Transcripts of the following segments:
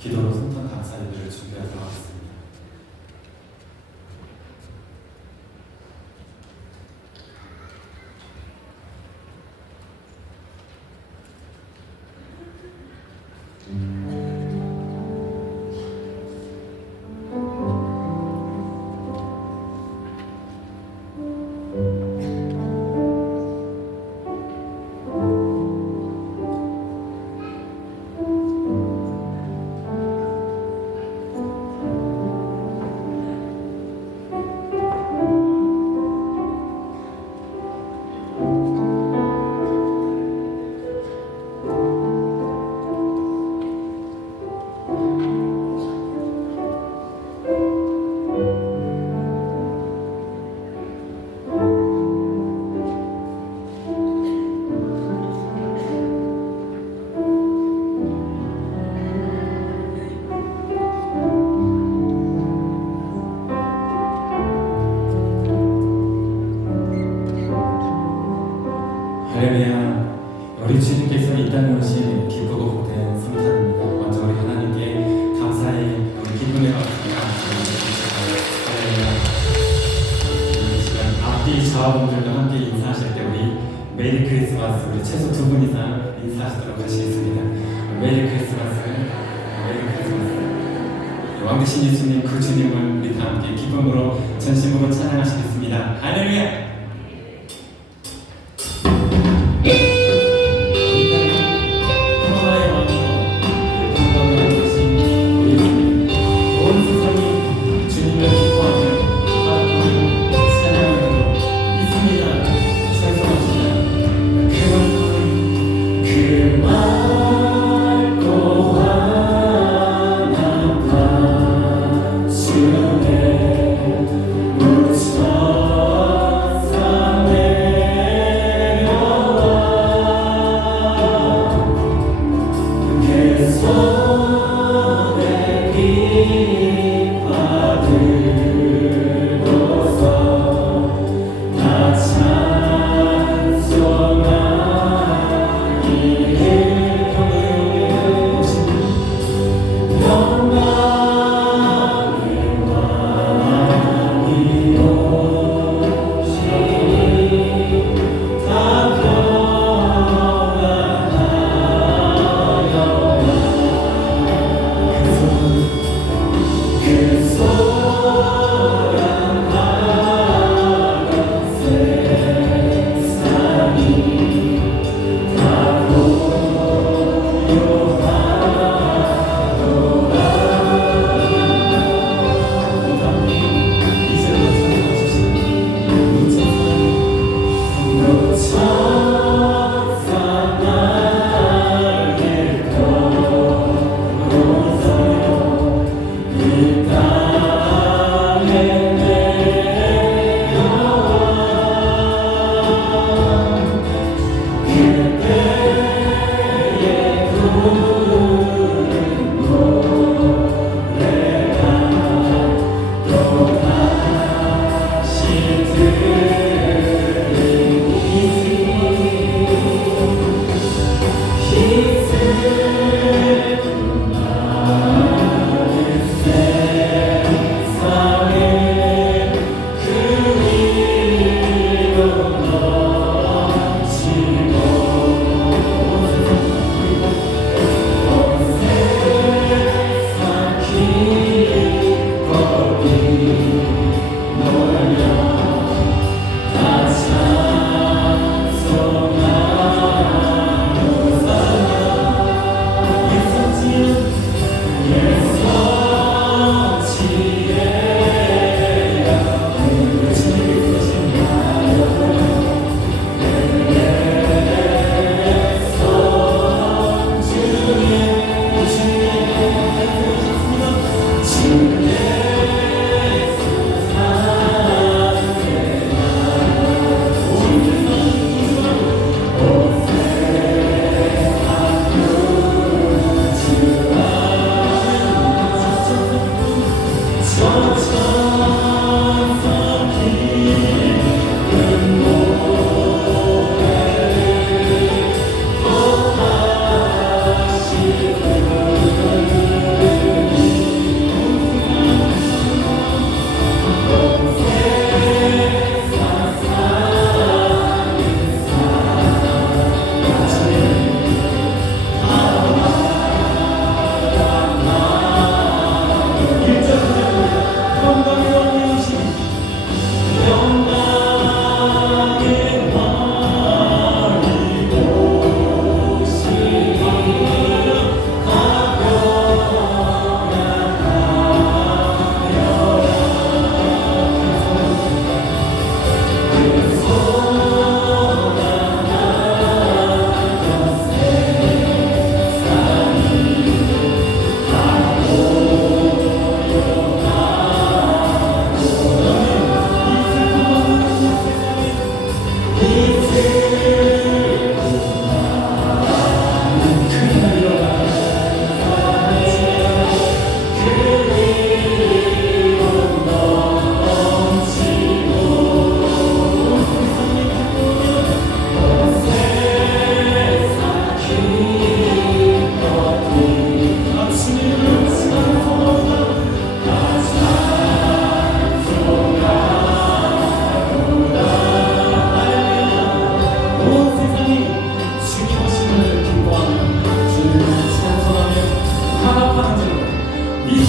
기도로 성탄 감사 예배를 준비하도록 하겠습니다. 할렐루야. 우리 주님께서 이 땅에 오신 기쁘고 복된 성탄입니다. 먼저 우리 하나님께 감사의 기쁨의 박수가 할렐루야. 이 시간 앞뒤 좌우분들과 함께 인사하실 때 우리 메리 크리스마스 우리 최소 2분 이상 인사하시도록 하시겠습니다. 메리 크리스마스, 메리 크리스마스. 왕 되신 예수님 그 주님을 우리 다 함께 기쁨으로 전심으로 찬양하시겠습니다. 할렐루야.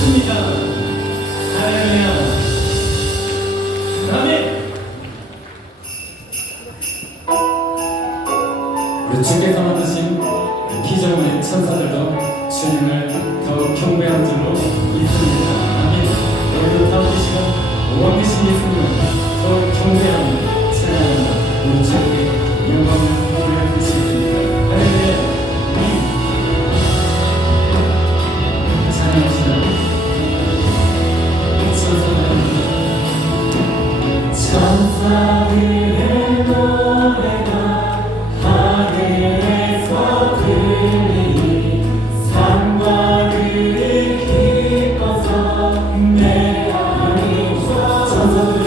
되십니까? 할렐루야. 아멘. 우리 주께서 만드신 피조물의 천사들도 주님을 더욱 경배한 줄로 믿습니다. 아멘. 오늘도 다우시고 왕이신 예수님을 더욱 경배하고 찬양합니다. 우리 주께 영광을 돌려주시겠습니다. 할렐루야. 찬양합시다. 천사들의 노래가 하늘에서 들리니 산과 들이 기뻐서 내 안이 천사들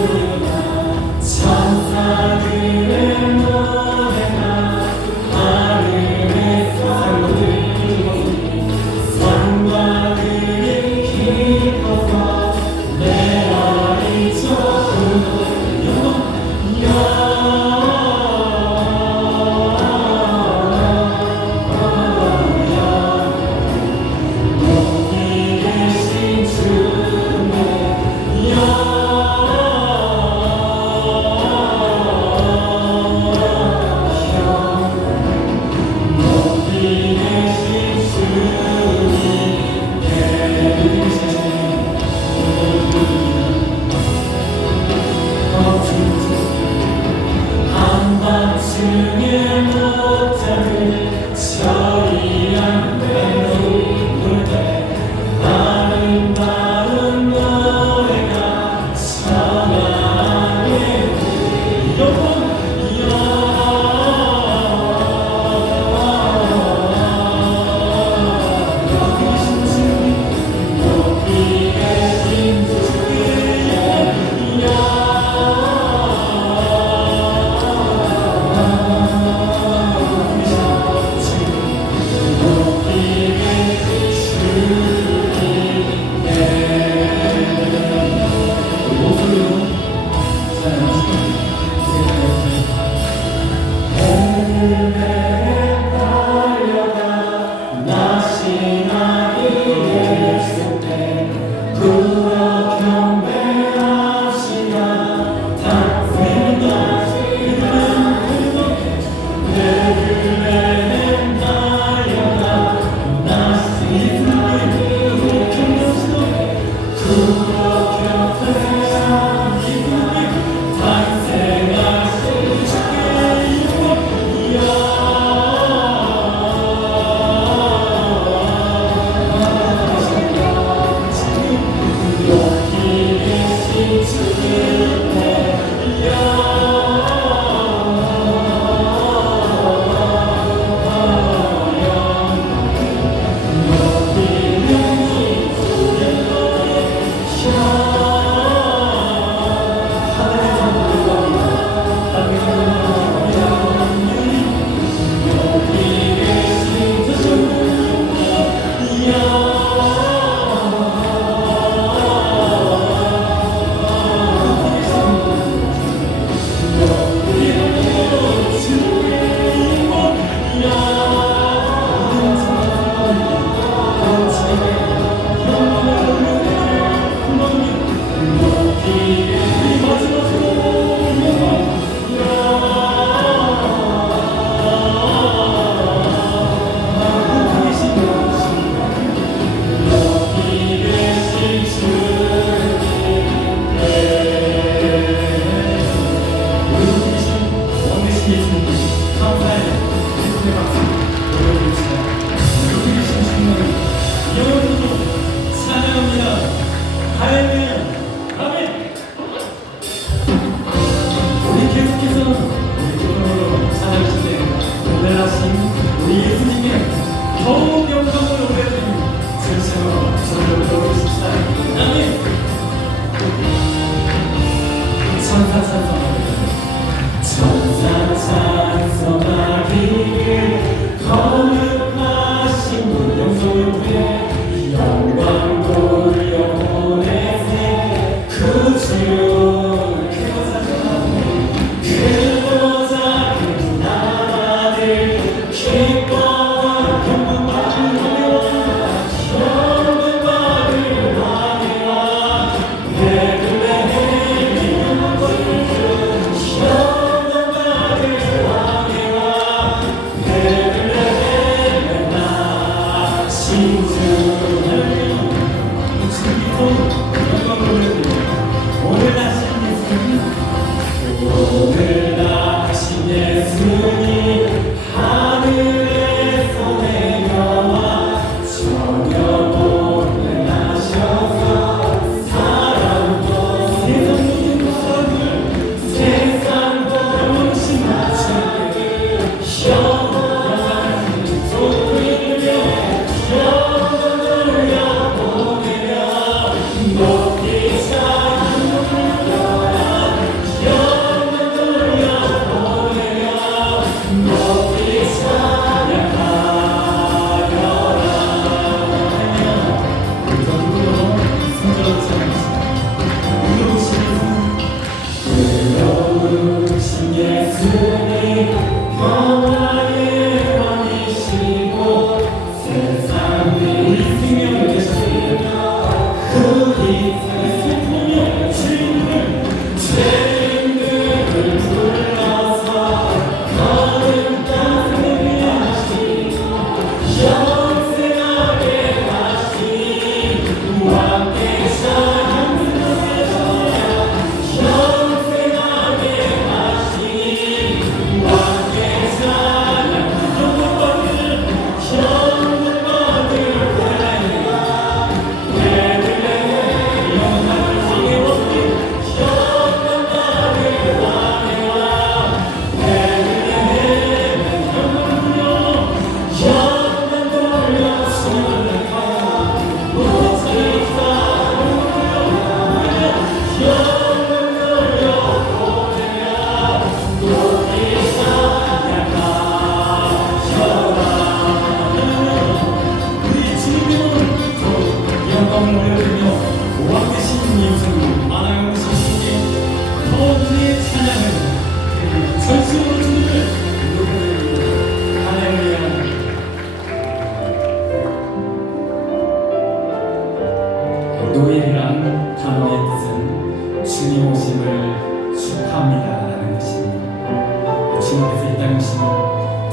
노엘이란 단어의 뜻은 주님 오심을 축하합니다라는 뜻입니다. 주님께서 이 땅에 오시면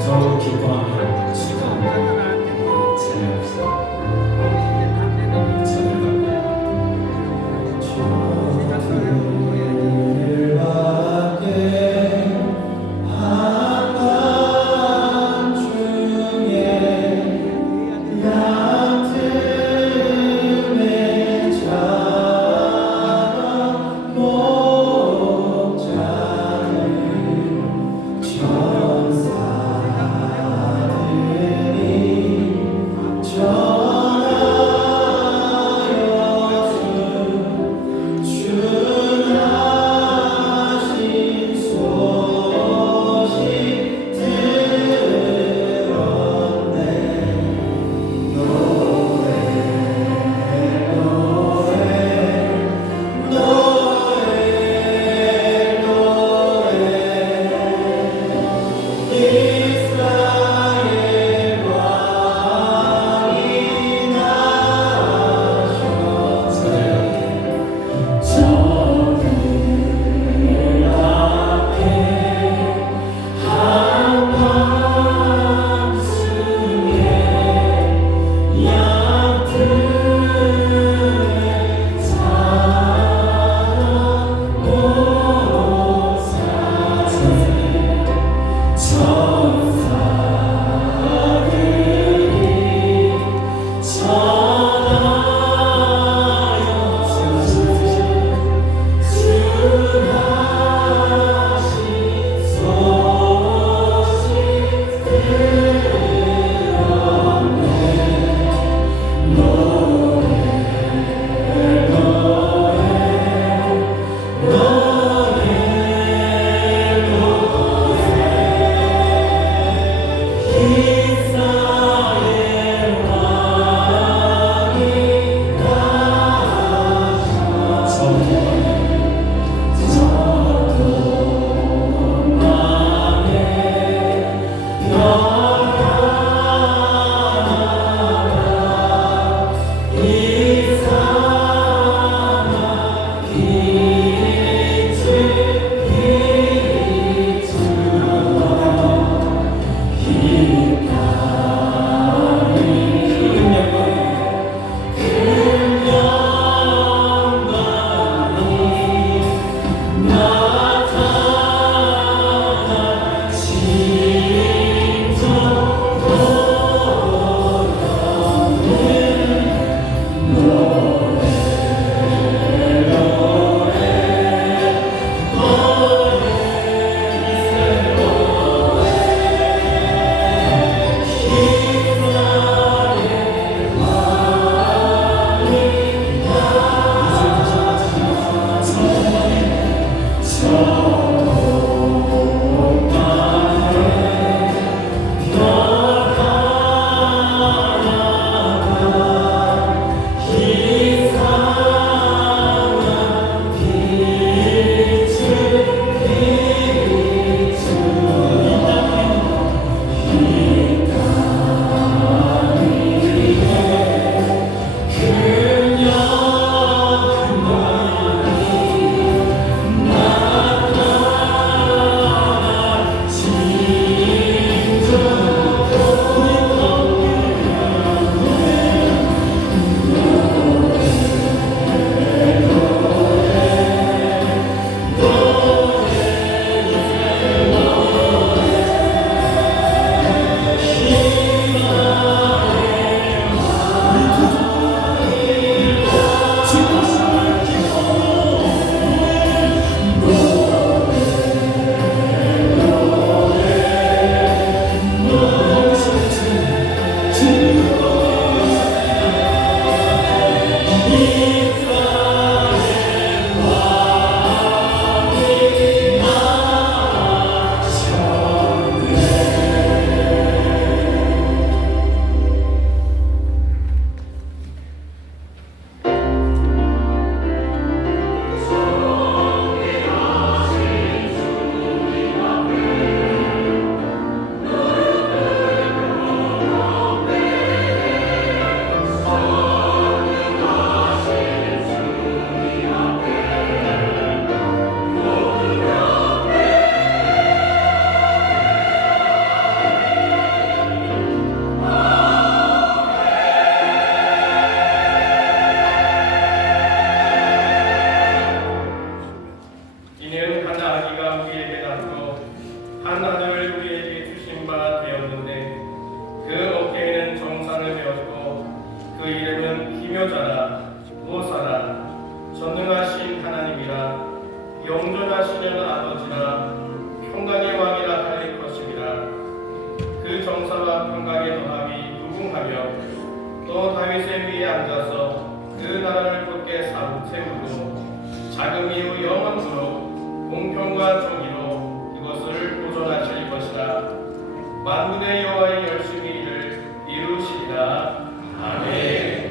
더욱 기뻐하며 축하합니다. 찬양합시다. 천사들이 기묘자라 무엇하라 전능하신 하나님이라 영존하시는 아버지라 평강의 왕이라 달릴 것이니라. 그 정사와 평강의 더함이 무궁하며 또 다윗의 위에 앉아서 그 나라를 굳게 세우고 자금 이후 영원토록 공평과 정의로 이것을 보존하실 것이라. 만군의 여호와의 열심히 이를 이루시리라. 아멘.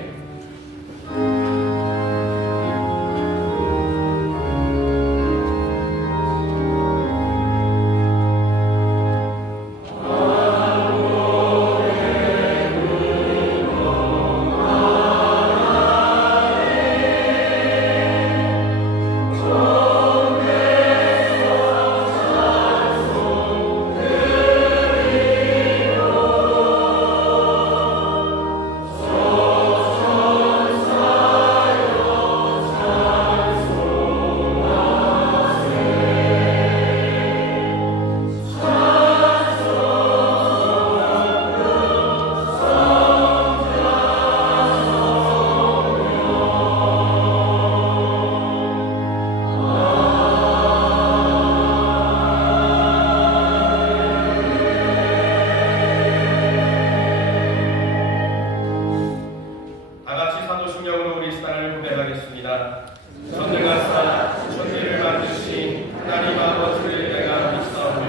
전능하사 천지를 만드신 하나님 아버지를 내가 믿사오며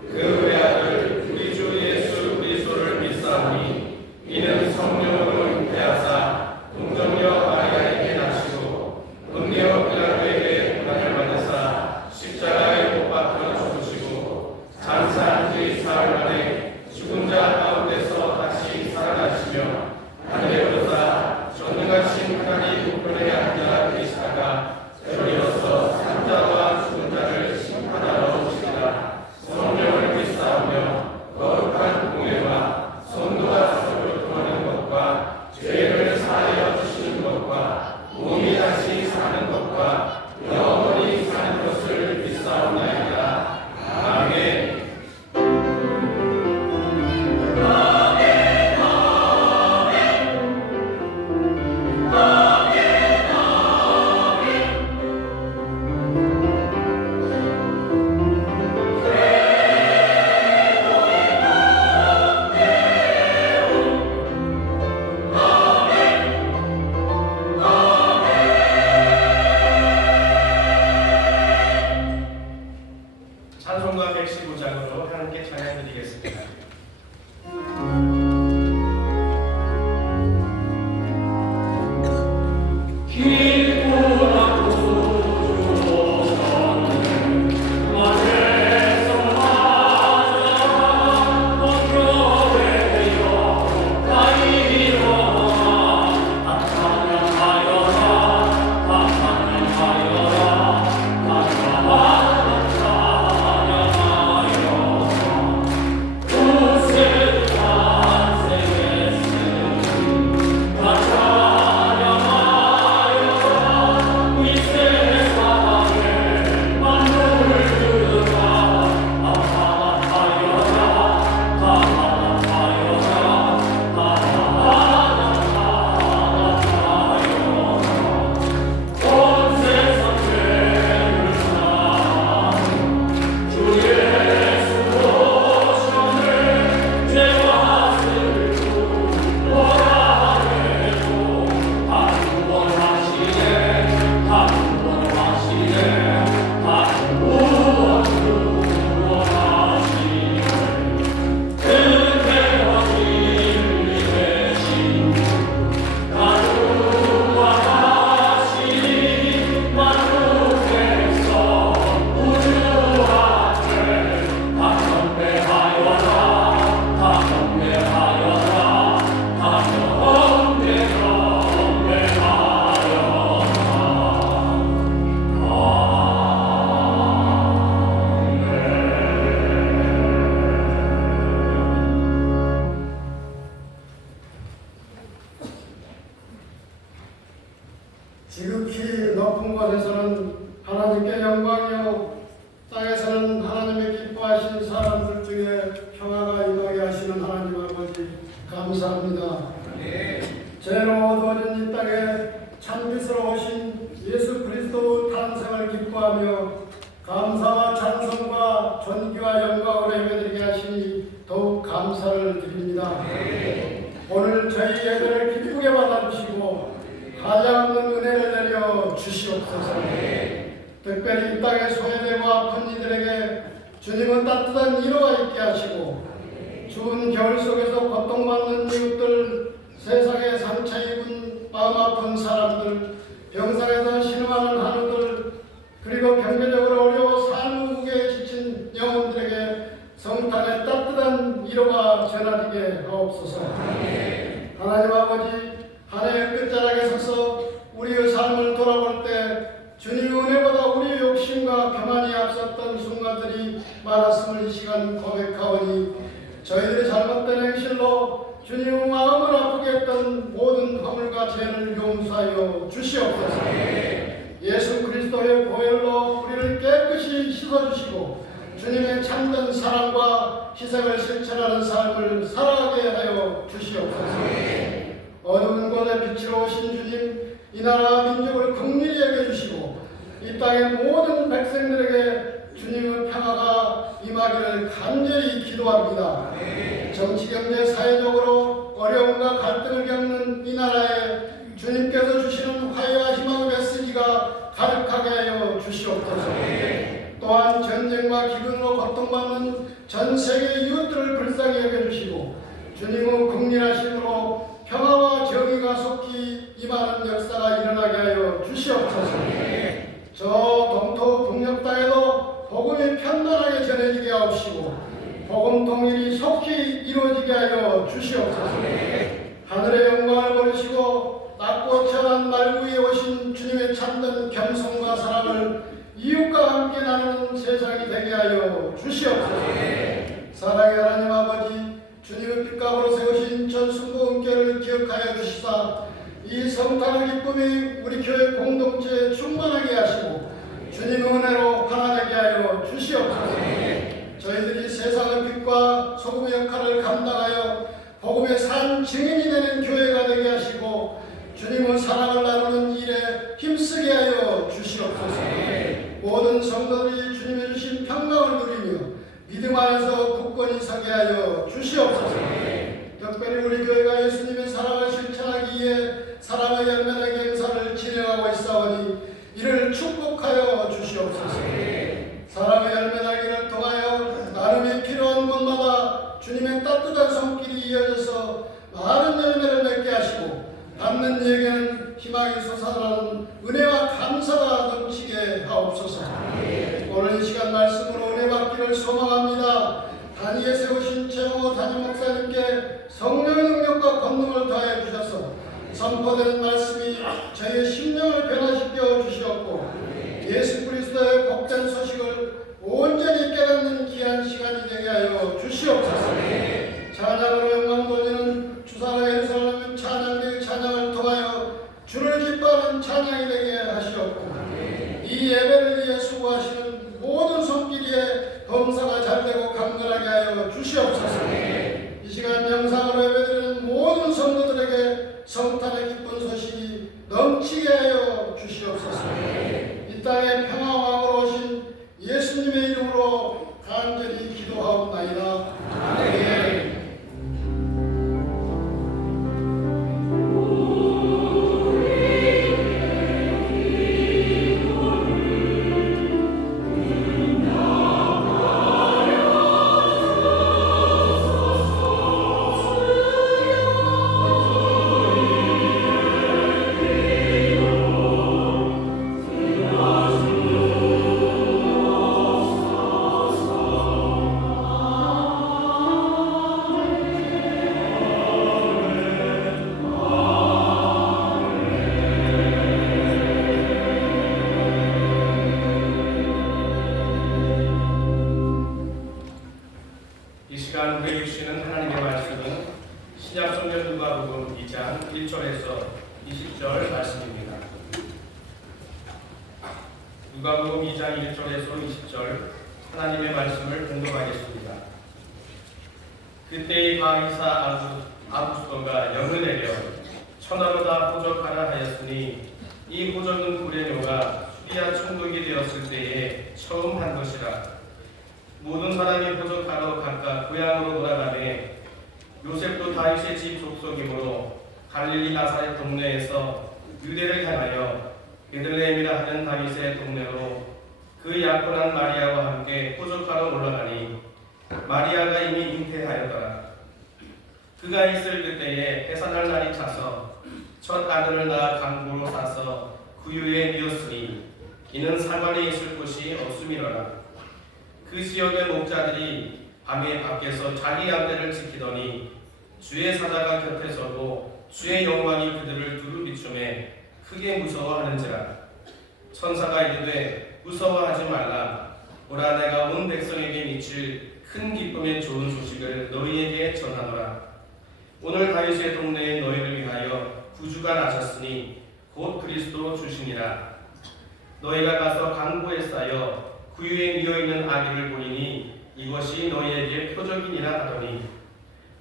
그 외아들 우리 주 예수 그리스도를 믿사오니 이는 성령으로 잉태하사 동정녀 마리아에게 나시고 본디오 빌라도에게 고난을 받으사 십자가에 못 박혀 죽으시고 장사한 지 사흘 만에 죽은 자 가운데서 다시 살아나시며 하늘에 오르사 전능하신 하나님 우편에 앉아 계시다가 때로이어서 산자와 죽은 자를 심판하러 오시리라. 성령을 믿사오며 거룩한 공회와 선도가 서로 통하는 것과 죄를 사하여 주시는 것과 몸이 다시 사는 것과 영원히 사는 것을 믿사오나이다. 아멘. 찬송가 115장으로 하나님께 찬양드리겠습니다. 지극히 높은 곳에서는 하나님께 영광이요 땅에서는 하나님의 기뻐하신 사람들 중에 평화가 임하게 하시는 하나님 아버지 감사합니다. 죄로 어두워진 우리는 이 땅에 참비스러 오신 예수 그리스도 탄생을 기뻐하며 감사와 찬송과 존귀와 영광으로 예배드리게 하시니 더욱 감사를 드립니다. 오늘 저희 예배를 기쁘게 받아주시고 한량없는 은혜를 내려 주시옵소서. 특별히 이 땅에 소외되고 아픈 이들에게 주님은 따뜻한 위로가 있게 하시고 추운 겨울 속에서 고통받는 이웃들, 세상에 상처 입은 마음 아픈 사람들, 병상에서 신음하는 한우들, 그리고 경제적으로 어려워 삶의 무게에 지친 영혼들에게 성탄의 따뜻한 위로가 전하되게 하옵소서. 하나님 아버지, 한 해의 끝자락에 서서 우리의 삶을 돌아볼 때 주님의 은혜보다 우리의 욕심과 교만이 앞섰던 순간들이 많았음을 이 시간 고백하오니 저희들의 잘못된 행실로 주님의 마음을 아프게 했던 모든 허물과 죄를 용서하여 주시옵소서. 예수 그리스도의 보혈로 우리를 깨끗이 씻어주시고 주님의 참된 사랑과 희생을 실천하는 삶을 살아가게 하여 주시옵소서. 어두운 곳에 빛으로 오신 주님, 이 나라 민족을 긍휼히 여겨주시고 이 땅의 모든 백성들에게 주님의 평화가 임하기를 간절히 기도합니다. 정치, 경제, 사회적으로 어려움과 갈등을 겪는 이 나라에 주님께서 주시는 화해와 희망의 메시지가 가득하게 하여 주시옵소서. 또한 전쟁과 기근으로 고통받는 전 세계 이웃들을 불쌍히 여겨주시고 주님의 긍휼하심으로 평화와 정의가 속히 임하는 역사가 일어나게 하여 주시옵소서. 저 동토 북녘 땅에도 복음이 편안하게 전해지게 하옵시고 복음 통일이 속히 이루어지게 하여 주시옵소서. 하늘의 영광을 버리시고 낮고 천한 말 위에 오신 주님의 참된 겸손과 사랑을 이웃과 함께 나누는 세상이 되게 하여 주시옵소서. 사랑의 하나님 아버지, 주님의 핏값으로 세우신 전순보은교를 기억하여 주시사 이 성탄의 기쁨이 우리 교회 공동체에 충만하게 하시고 주님의 은혜로 하나 되게 하여 주시옵소서. 저희들이 세상의 빛과 소금의 역할을 감당하여 복음의 산 증인이 되는 교회가 되게 하시고 주님의 사랑을 나누는 일에 힘쓰게 하여 주시옵소서. 모든 성도들이 주님의 주신 평강을 누리며 믿음 안에서 굳건히 서게 하여 주시옵소서. 특별히 우리 교회가 예수님의 사랑을 실천하기 위해 사랑의 열매의 행사를 진행하고 있사오니 이를 축복하여 주시옵소서. 사랑의 열매나기를 통하여 나눔이 필요한 곳마다 주님의 따뜻한 손길이 이어져서 많은 열매를 맺게 하시고 받는 이에게는 희망이 솟아나는 은혜와 감사가 넘치게 하옵소서. 오늘 이 시간 말씀으로 은혜 받기를 소망합니다. 단위에 세우신 최영호 담임 목사님께 성령의 능력과 권능을 더하여 주셔서 선포되는 말씀이 저희의 심령을 변화시켜 주시옵고 예수 그리스도의 복된 소식을 온전히 깨닫는 귀한 시간이 되게 하여 주시옵소서. 찬양으로 영광 돌리는 주사라 예루살렘 찬양대의 찬양을 통하여 주를 기뻐하는 찬양이 되게 하시옵고 이 예배를 위해 수고하시는 모든 손길에 범사가 잘되고 강건하게 하여 주시옵소서. 이 시간 영상으로 예배드리는 모든 성도들에게 성탄의 기쁜 소식이 넘치게 하여 주시옵소서. 이 땅에 평화왕으로 오신 예수님의 이름으로 간절히 기도하옵나이다. 아멘. 이 시간 우리에게 주시는 하나님의 말씀은 신약성경 누가복음 2장 1절에서 20절 말씀입니다. 누가복음 2장 1절에서 20절 하나님의 말씀을 공독하겠습니다. 그때의 바이사 아구스도가 영을 내려 천하보다 호적하라 하였으니 이 호적은 구레뇨가 수리아 총독이 되었을 때에 처음 한 것이라. 모든 사람이 호적하러 각각 고향으로 돌아가매 요셉도 다윗의 집 족속이므로 갈릴리 나사렛 동네에서 유대를 향하여 베들레헴이라 하는 다윗의 동네로 그 약혼한 마리아와 함께 호적하러 올라가니 마리아가 이미 잉태하였더라. 그가 있을 그때에 해산할 날이 차서 첫 아들을 낳아 강보로 사서 구유에 뉘었으니 이는 상관에 있을 곳이 없음이로라. 그 지역의 목자들이 밤에 밖에서 자기 양떼를 지키더니 주의 사자가 곁에 서고 주의 영광이 그들을 두루 비추매 크게 무서워하는지라. 천사가 이르되 무서워하지 말라. 보라, 내가 온 백성에게 미칠 큰 기쁨의 좋은 소식을 너희에게 전하노라. 오늘 다윗의 동네에 너희를 위하여 구주가 나셨으니 곧 그리스도 주시니라. 너희가 가서 강보에 쌓여 구유에 뉘어있는 아기를 보이니 이것이 너희에게 표적이니라 하더니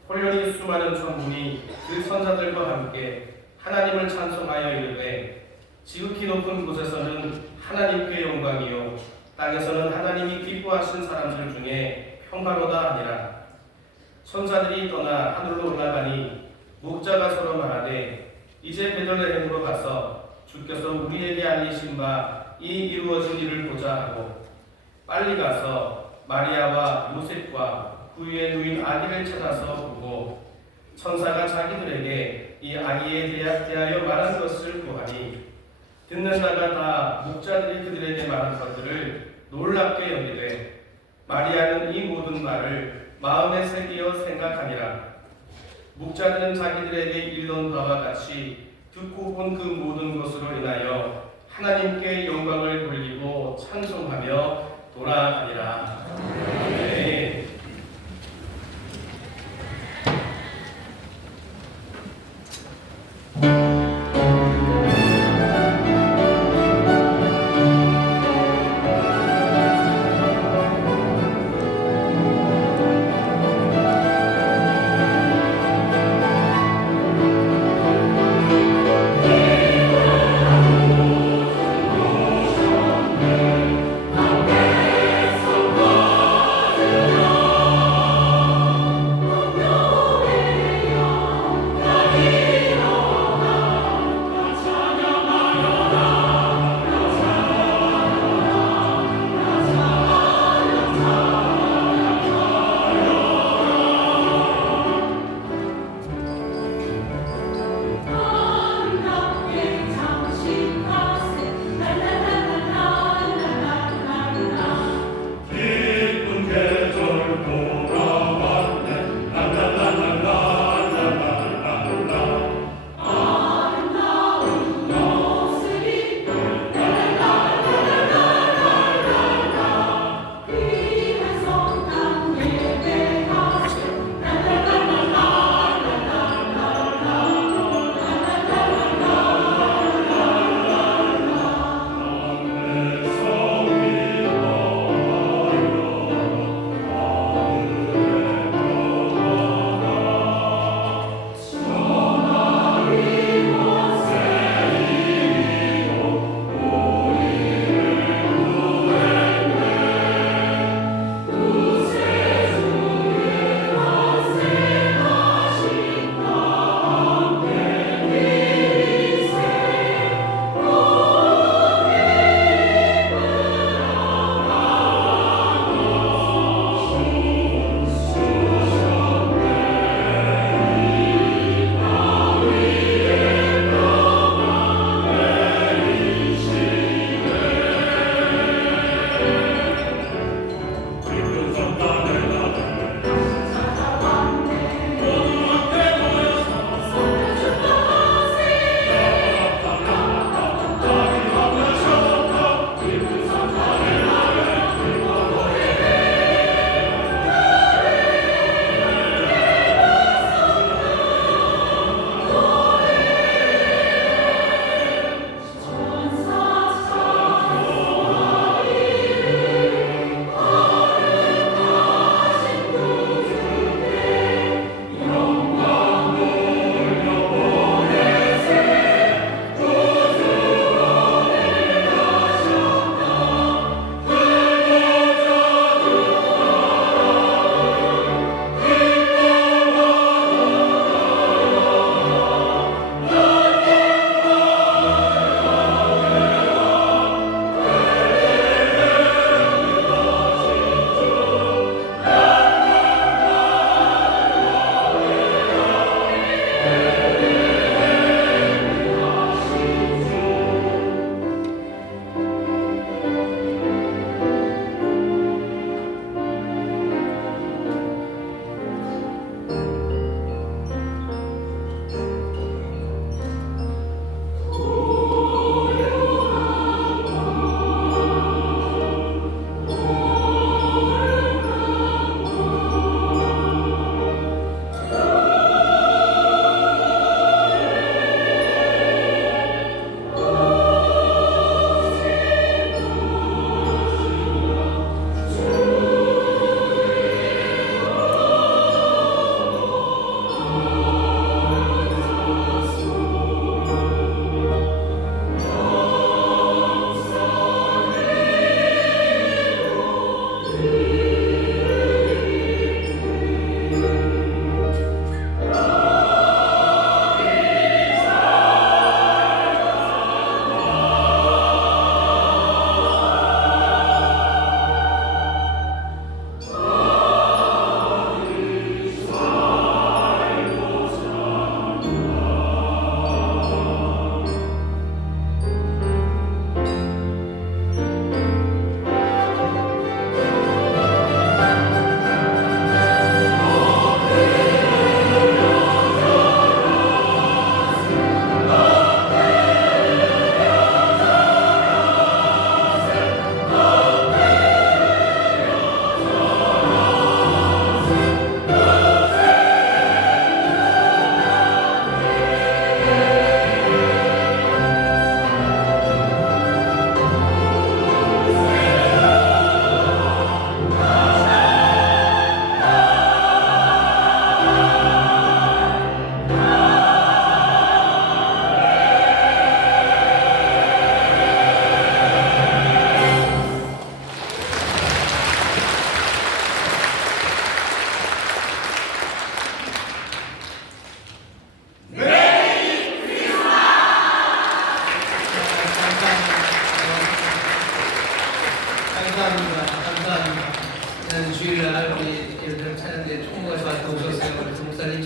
홀련히 수많은 천군이 그 선사들과 함께 하나님을 찬송하여 이르되 지극히 높은 곳에서는 하나님께 영광이요 땅에서는 하나님이 기뻐하신 사람들 중에 평화로다 하니라. 천사들이 떠나 하늘로 올라가니 목자가 서로 말하되 이제 베들레헴으로 가서 주께서 우리에게 알리신 바 이 이루어진 일을 보자 하고 빨리 가서 마리아와 요셉과 구유에 누인 아기를 찾아서 보고 천사가 자기들에게 이 아기에 대하여 말한 것을 보하니 듣는 자가 다 목자들이 그들에게 말한 것들을 놀랍게 여기되 마리아는 이 모든 말을 마음에 새기어 생각하니라. 목자들은 자기들에게 이르던 바와 같이 듣고 본 그 모든 것으로 인하여 하나님께 영광을 돌리고 찬송하며 돌아가니라. 아멘. 내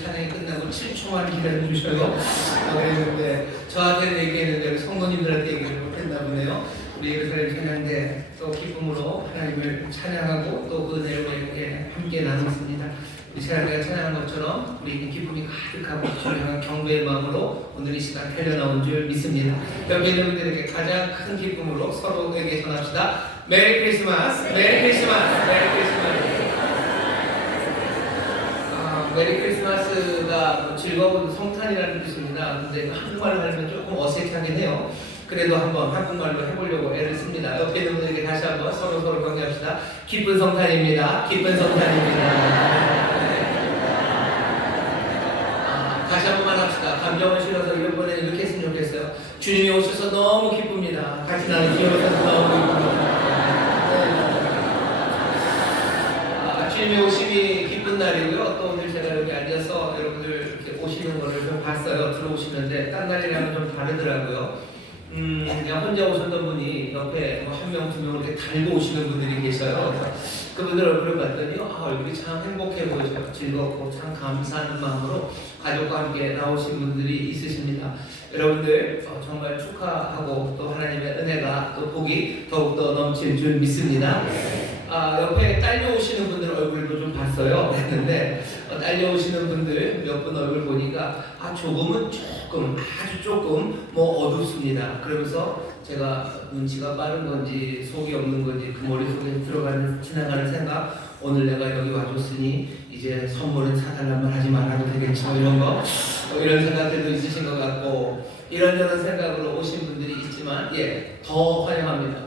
찬양이 끝나고 7초만 기다려 주셔요. 그랬는데 저한테는 얘기했는데 성도님들한테 얘기를 못했나 보네요. 우리 예루살렘 찬양대 또 기쁨으로 하나님을 찬양하고 또 그 은혜를 함께 나눴습니다. 우리 찬양대가 찬양한 것처럼 우리 기쁨이 가득하고 주를 향한 경배의 마음으로 오늘 이 시간 달려나온 줄 믿습니다. 여기 있는 분들에게 가장 큰 기쁨으로 서로에게 전합시다. 메리 크리스마스, 메리 크리스마스, 메리 크리스마스. 메리 크리스마스가 즐거운 성탄이라는 뜻입니다. 근데 한국말로 하면 조금 어색하긴 해요. 그래도 한번 한국말로 해보려고 애를 씁니다. 옆에 있는 분들에게 다시 한번 서로 격려합시다. 기쁜 성탄입니다. 기쁜 성탄입니다. 다시 한번만 합시다. 감정을 실어서 이번에 이렇게 했으면 좋겠어요. 주님이 오셔서 너무 기쁩니다. 같이 나는 기뻐서 너무 기쁩니다. 주님의 오심이 기쁜 날이고요. 또 오늘 제가 여기 앉아서 여러분들 이렇게 오시는 거를 좀 봤어요. 들어오시는데 딴 날이랑은 좀 다르더라고요. 그냥 혼자 오셨던 분이 옆에 한 명, 두 명 이렇게 달고 오시는 분들이 계셔요. 그래서 그분들 얼굴을 봤더니 얼굴이 참 행복해 보이셔요. 즐겁고 참 감사하는 마음으로 가족과 함께 나오신 분들이 있으십니다. 여러분들 정말 축하하고 또 하나님의 은혜가 또 복이 더욱더 넘칠 줄 믿습니다. 옆에 딸려오시는 분들 얼굴도 좀 봤어요. 그런데 딸려오시는 분들 몇 분 얼굴 보니까 조금은 조금 아주 조금 뭐 어둡습니다. 그러면서 제가 눈치가 빠른 건지 속이 없는 건지 그 머릿속에 지나가는 생각, 오늘 내가 여기 와줬으니 이제 선물은 사달란 말 하지 말아도 되겠죠, 이런 거 이런 생각들도 있으신 것 같고, 이런저런 생각으로 오신 분들이 있지만 더 환영합니다.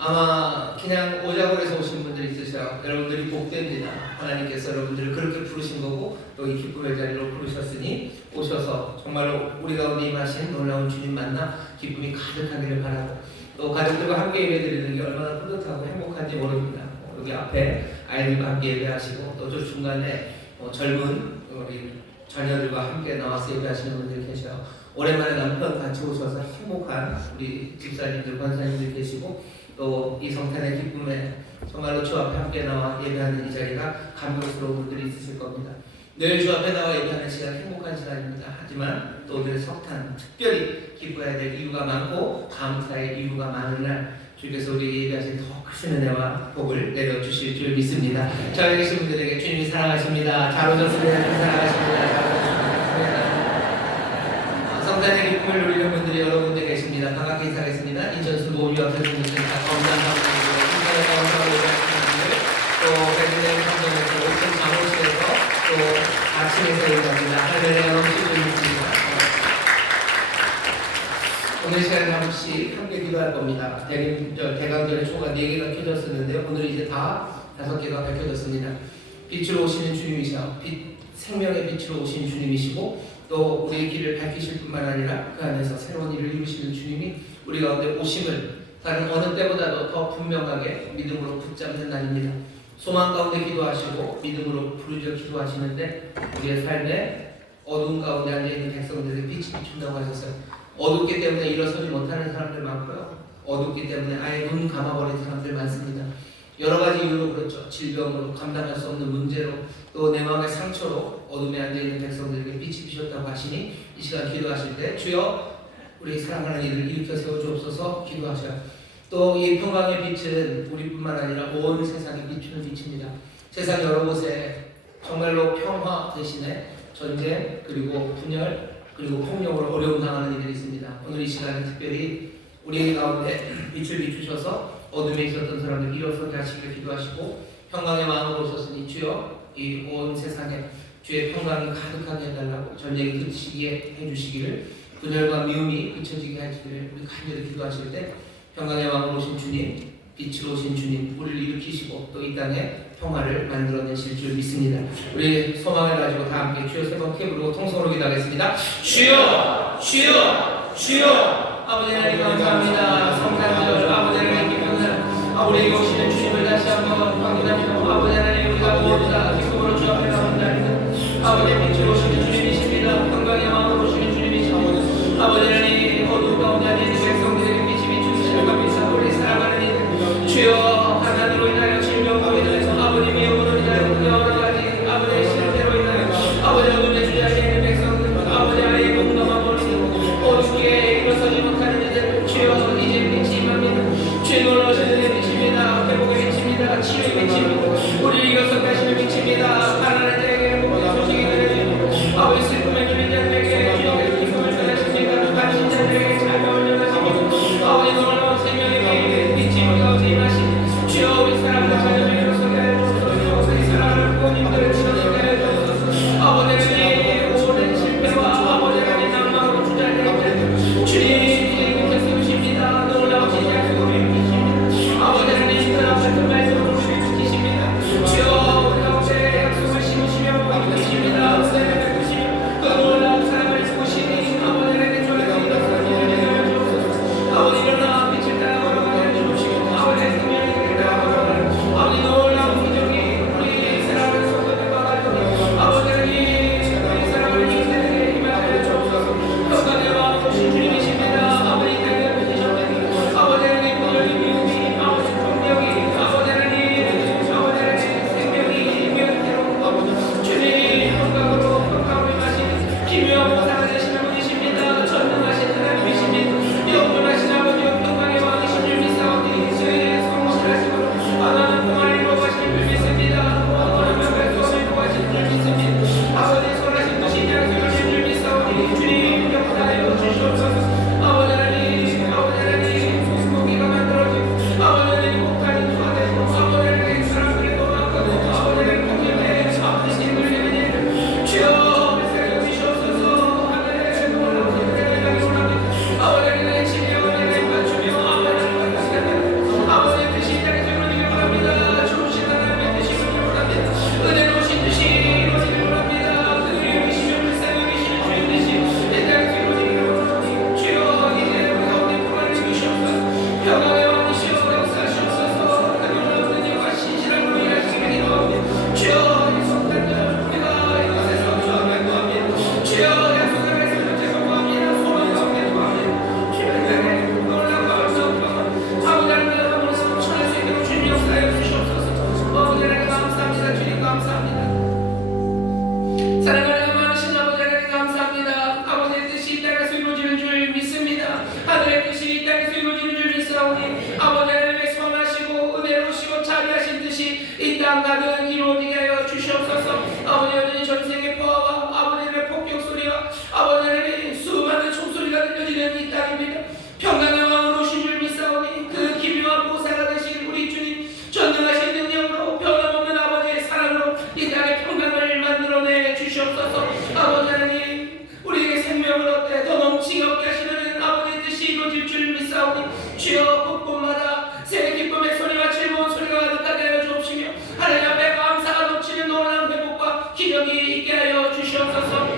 아마 그냥 오자고 해서 오신 분들이 있으셔요. 여러분들이 복됩니다. 하나님께서 여러분들을 그렇게 부르신 거고 또 이 기쁨의 자리로 부르셨으니 오셔서 정말로 우리 가운데 임하신 놀라운 주님 만나 기쁨이 가득하기를 바라고, 또 가족들과 함께 예배드리는 게 얼마나 뿌듯하고 행복한지 모릅니다. 여기 앞에 아이들과 함께 예배하시고 또 저 중간에 젊은 우리 자녀들과 함께 나와서 예배하시는 분들이 계셔요. 오랜만에 남편 같이 오셔서 행복한 우리 집사님들, 권사님들 계시고, 또 이 성탄의 기쁨에 정말로 주 앞에 함께 나와 예배하는 이 자리가 감격스러운 분들이 있으실 겁니다. 늘 주 앞에 나와 예배하는 시간 행복한 시간입니다. 하지만 또 오늘 성탄 특별히 기뻐해야 될 이유가 많고 감사의 이유가 많은 날, 주께서 우리에게 예배하신 더 크신 은혜와 복을 내려주실 줄 믿습니다. 자, 여기 계신 분들에게 주님이 사랑하십니다. 잘 오셨습니다. 주님 사랑하십니다. 잘 오셨습니다. 성탄의 기쁨을 누리는 분들이 여러 군데 계십니다. 반갑게 인사하겠습니다. 인천수 모유학생분들 건강하고 인천에 건강하고 예배하시는 분들, 또 베들레헴 성전에서 오픈 장로실에서 또 아침에서 예배합니다. 할렐루야 넘치고 있습니다. 오늘 시간에 한 번씩 함께 기도할 겁니다. 대강절의 초가 4개가 켜졌었는데 오늘 이제 다 5개가 밝혀졌습니다. 빛으로 오시는 주님이시오. 생명의 빛으로 오신 주님이시고, 또 우리의 길을 밝히실 뿐만 아니라 그 안에서 새로운 일을 이루시는 주님이 우리 가운데 오심을 다른 어느 때보다도 더 분명하게 믿음으로 붙잡는 날입니다. 소망 가운데 기도하시고 믿음으로 부르짖어 기도하시는데 우리의 삶에 어두운 가운데 앉아있는 백성들에게 빛이 비춘다고 하셨어요. 어둡기 때문에 일어서지 못하는 사람들 많고요, 어둡기 때문에 아예 눈 감아버린 사람들 많습니다. 여러 가지 이유로 그렇죠. 질병으로, 감당할 수 없는 문제로, 또 내 마음의 상처로 어둠에 앉아있는 백성들에게 빛이 비셨다고 하시니 이 시간 기도하실 때 주여 우리 사랑하는 이들을 일으켜 세워주옵소서 기도하셔요. 또 이 평강의 빛은 우리뿐만 아니라 온 세상에 비추는 빛입니다. 세상 여러 곳에 정말로 평화 대신에 전쟁, 그리고 분열, 그리고 폭력으로 어려움 당하는 이들이 있습니다. 오늘 이 시간에 특별히 우리 가운데 빛을 비추셔서 어둠에 있었던 사람들 일어서게 하시기를 기도하시고, 평강의 마음으로 오셨으니 주여 이 온 세상에 주의 평강이 가득하게 해달라고, 전쟁이 그치게 해주시기를, 분열과 미움이 그쳐지게 하시기를 우리 간절히 기도하실 때 평강의 마음으로 오신 주님, 빛으로 오신 주님 우리를 일으키시고 또 이 땅에 평화를 만들어내실 줄 믿습니다. 우리 소망을 가지고 다 함께 주여 세 번 크게 부르고 통성으로 기도하겠습니다. 주여, 주여, 주여. 아버지 하나님 감사합니다. 성탄절 아버지 하나님 기쁨을 우리에게 오시는 주님을 다시 한번 확인하며 아버지 하나님 우리가 모두 다 기쁨으로 주 앞에 나온다. 아버지 빛으로 오시는 주님이십니다. 평강의 마음으로 오시는 주님이십니다. 아버지 하나님 어두운 가운데 앉은 백성들에게 빛이 비추시는 감사합니다. 우리 사랑하는 이들 주여, 가난으로 인하여 질병으로 인하여 아버지 미움으로 인하여 여러 가지 아버지의 실패로 인하여 아버지 어둠의 주자 이 땅 가득 이루어지게 하여 주시옵소서. 아버지 여전히 전세계 포화와 아버지의 폭격 소리와 아버지의 수많은 총소리가 들려지는 이 땅입니다. 평강의 왕으로 오신 줄 믿사오니 그 기묘한 보사가 되신 우리 주님 전능하신 능력으로 변함없는 아버지의 사랑으로 이 땅의 평강을 만들어내 주시옵소서. 아버지 하나님 우리에게 생명을 얻되 더 넘치게 얻게 하시는 아버지의 뜻이 이루어질 줄 믿사오니 주여 곳곳마다 새 기쁨의 소리와 즐거운 소리가 가득하게 하여 주옵시며 하나님 앞에 감사가 넘치는 놀라운 회복과 기적이 있게 하여 주시옵소서.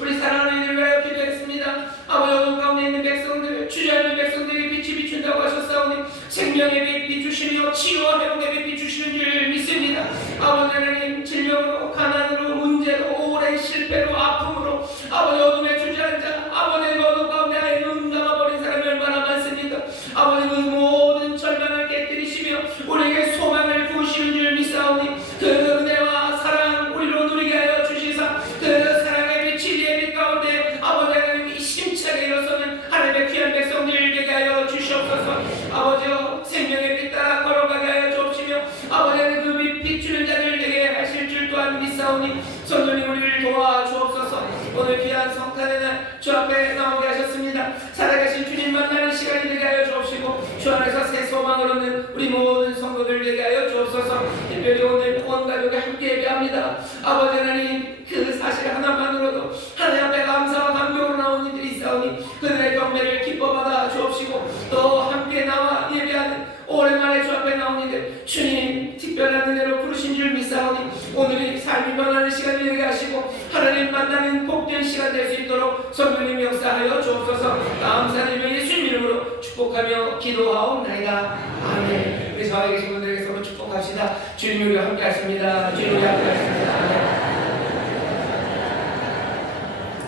우리 사랑하는 이들 위하여 기도했습니다. 아버지 어둠 가운데 있는 백성들 주저하는 백성들에게 빛이 비춘다고 하셨사오니 생명의 빛 비추시며 치유와 회복의 빛 비추시는 줄 믿습니다. 아버지 하나님 질병으로 가난으로 문제로 오랜 실패로 아픔으로 아버지 어둠에 주저앉아 아버지 어둠 가운데 눈 감아버린 사람이 얼마나 많습니까? 아버지 그 모든 절망을 깨뜨리시며 우리에게 소망을 부으시는 줄 믿사오니 그 은혜와 사랑 우리로 누리게 하여 주시사 그 사랑의 빛이 우리의 빛 가운데 아버지 하나님이 심차게 일어서는 하나님의 귀한 백성들 되게 하여 주시옵소서. 아버지여 생명의 빛 따라 걸어가게 하여 주옵시며 아버지 하나님 그 빛 비추는 자들 되게 하실 줄 또한 믿사오니 성령님 우리를 도와주옵소서. 오늘 귀한 성탄의 날 주 앞에 나오게 하셨습니다. 살아계신 주님 만나는 시간이 되게 하여 주옵시고 주 안에서 새 소망을 얻는 우리 모든 성도들 되게 하여 주옵소서. 특별히 오늘 온 가족이 함께 예배합니다. 아버지 하나님 그 사실 하나만으로도 하나님 앞에 감사와 감격으로 나온 이들이 있사오니 그들의 경배를 기뻐받아 주옵시고 또 함께 나와 예배하는 오랜만에 주 앞에 나온 이들 주님 특별한 은혜로 부르신 줄 믿사오니 오늘이 삶이 변하는 시간이 되게 하시고 하나님 만나는 복된 시간 될 수 있도록 성령님 역사하여 주옵소서. 감사드리며 예수님 이름으로 축복하며 기도하옵나이다. 아멘. 우리 저와 계신 분들에게 서로 축복합시다. 주님 우리와 함께 하십니다. 주님 우리와 함께 하십니다. 아멘.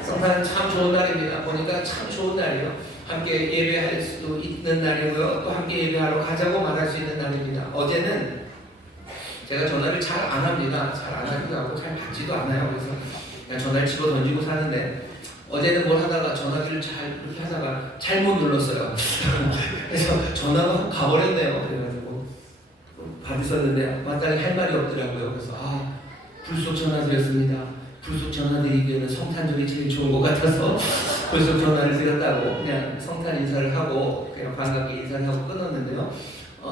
성탄은 참 좋은 날입니다. 보니까 참 좋은 날이에요. 함께 예배할 수도 있는 날이고요. 또 함께 예배하러 가자고 말할 수 있는 날입니다. 어제는 제가 전화를 잘 안 합니다. 잘 안 하기도 하고 잘 받지도 않아요. 그래서 그냥 전화를 집어 던지고 사는데 어제는 뭘 하다가 전화기를 잘 이렇게 하다가 잘못 눌렀어요. 그래서 전화가 확 가버렸네요. 그래가지고 받으셨는데 마땅히 할 말이 없더라고요. 그래서 불속 전화드렸습니다. 불속 전화드리기에는 성탄절이 제일 좋은 것 같아서 불속 전화를 드렸다고 그냥 성탄 인사를 하고 그냥 반갑게 인사를 하고 끊었는데요.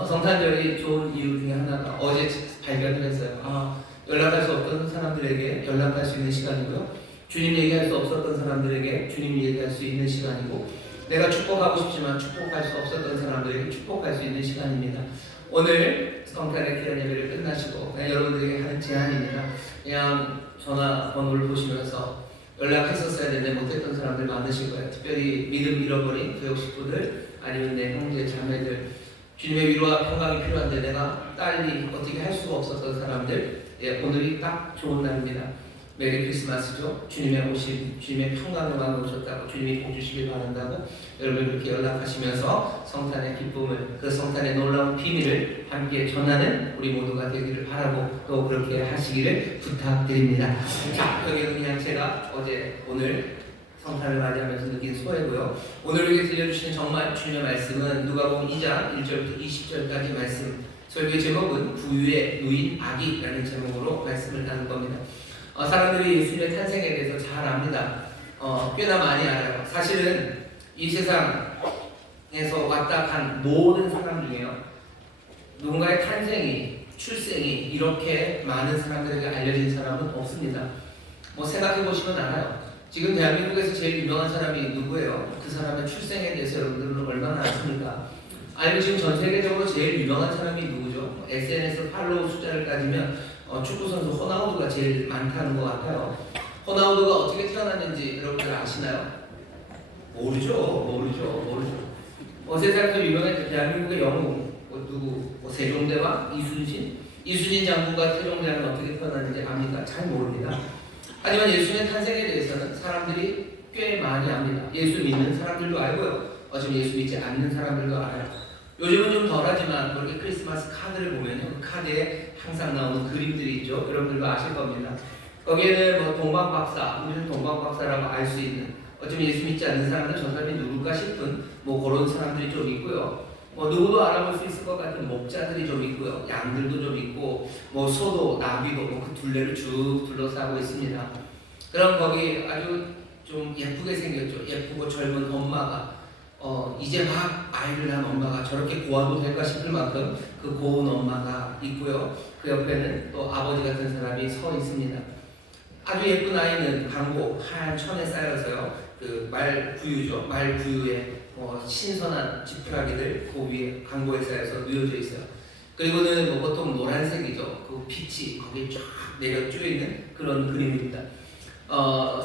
성탄절이 좋은 이유 중에 하나가 어제 발견을 했어요. 연락할 수 없던 사람들에게 연락할 수 있는 시간이고요. 주님 얘기할 수 없었던 사람들에게 주님 얘기할 수 있는 시간이고 내가 축복하고 싶지만 축복할 수 없었던 사람들에게 축복할 수 있는 시간입니다. 오늘 성탄의 귀한 예배를 끝나시고 그냥 여러분들에게 하는 제안입니다. 그냥 전화번호를 보시면서 연락했었어야 되는데 못했던 사람들 많으실 거예요. 특별히 믿음 잃어버린 교육 식구들 아니면 내 형제 자매들 주님의 위로와 평강이 필요한데 내가 딸이 어떻게 할 수가 없었던 사람들 오늘이 딱 좋은 날입니다. 메리 크리스마스죠. 주님의 오심, 주님의 평강을 만나 오셨다고 주님이 복 주시길 바란다고 여러분 이렇게 연락하시면서 성탄의 기쁨을 그 성탄의 놀라운 비밀을 함께 전하는 우리 모두가 되기를 바라고 또 그렇게 하시기를 부탁드립니다. 자, 여기는 그냥 제가 오늘 성탄을 맞이하면서 느낀 소회고요. 오늘 우리에게 들려주신 정말 주님의 말씀은 누가복음 2장 1절부터 20절까지 말씀. 설교의 제목은 부유의 누인 아기라는 제목으로 말씀을 나눌 겁니다. 사람들이 예수님의 탄생에 대해서 잘 압니다. 꽤나 많이 알아요. 사실은 이 세상에서 왔다 간 모든 사람 중에요. 누군가의 탄생이, 출생이 이렇게 많은 사람들에게 알려진 사람은 없습니다. 생각해보시면 알아요. 지금 대한민국에서 제일 유명한 사람이 누구예요? 그 사람의 출생에 대해서 여러분들은 얼마나 아십니까? 아니면 지금 전 세계적으로 제일 유명한 사람이 누구죠? SNS 팔로우 숫자를 따지면 축구선수 호나우두가 제일 많다는 것 같아요. 호나우두가 어떻게 태어났는지 여러분들 아시나요? 모르죠. 세상에서 유명한 대한민국의 영웅 누구? 세종대왕? 이순신 장군과 세종대왕은 어떻게 태어났는지 압니까? 잘 모릅니다. 하지만 예수님의 탄생에 대해서는 사람들이 꽤 많이 압니다. 예수 믿는 사람들도 알고요. 지금 예수 믿지 않는 사람들도 알아요. 요즘은 좀 덜하지만 이렇게 크리스마스 카드를 보면요, 그 카드에 항상 나오는 그림들이 있죠. 여러분들도 아실 겁니다. 거기에는 동방박사, 우리는 동방박사라고 알 수 있는, 어쩌면 예수 믿지 않는 사람은 저 사람이 누굴까 싶은 그런 사람들이 좀 있고요. 누구도 알아볼 수 있을 것 같은 목자들이 좀 있고요. 양들도 좀 있고 소도 나귀도 그 둘레를 쭉 둘러싸고 있습니다. 그럼 거기 아주 좀 예쁘게 생겼죠. 예쁘고 젊은 엄마가 이제 막 아이를 낳은 엄마가 저렇게 고아도 될까 싶을 만큼 그 고운 엄마가 있고요. 그 옆에는 또 아버지 같은 사람이 서 있습니다. 아주 예쁜 아이는 강고 하얀 천에 쌓여서요. 그 말구유죠. 말구유에 신선한 지푸라기들 그 위에 강고에 쌓여서 누워져 있어요. 그리고는 보통 노란색이죠. 그 빛이 거기에 쫙 내려 쪼여 있는 그런 그림입니다.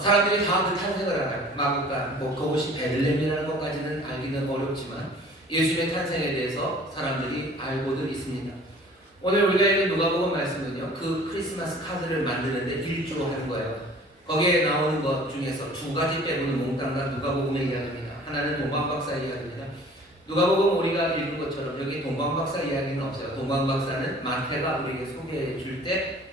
사람들이 다 그 탄생을 알아요. 마구간, 그것이 베들레헴이라는 것까지는 알기는 어렵지만 예수님의 탄생에 대해서 사람들이 알고들 있습니다. 오늘 우리가 읽은 누가복음 말씀은요, 그 크리스마스 카드를 만드는데 일조로 한 거예요. 거기에 나오는 것 중에서 두 가지 빼고는 몽땅 다 누가복음의 이야기입니다. 하나는 동방박사 이야기입니다. 누가복음 우리가 읽은 것처럼 여기 동방박사 이야기는 없어요. 동방박사는 마태가 우리에게 소개해 줄 때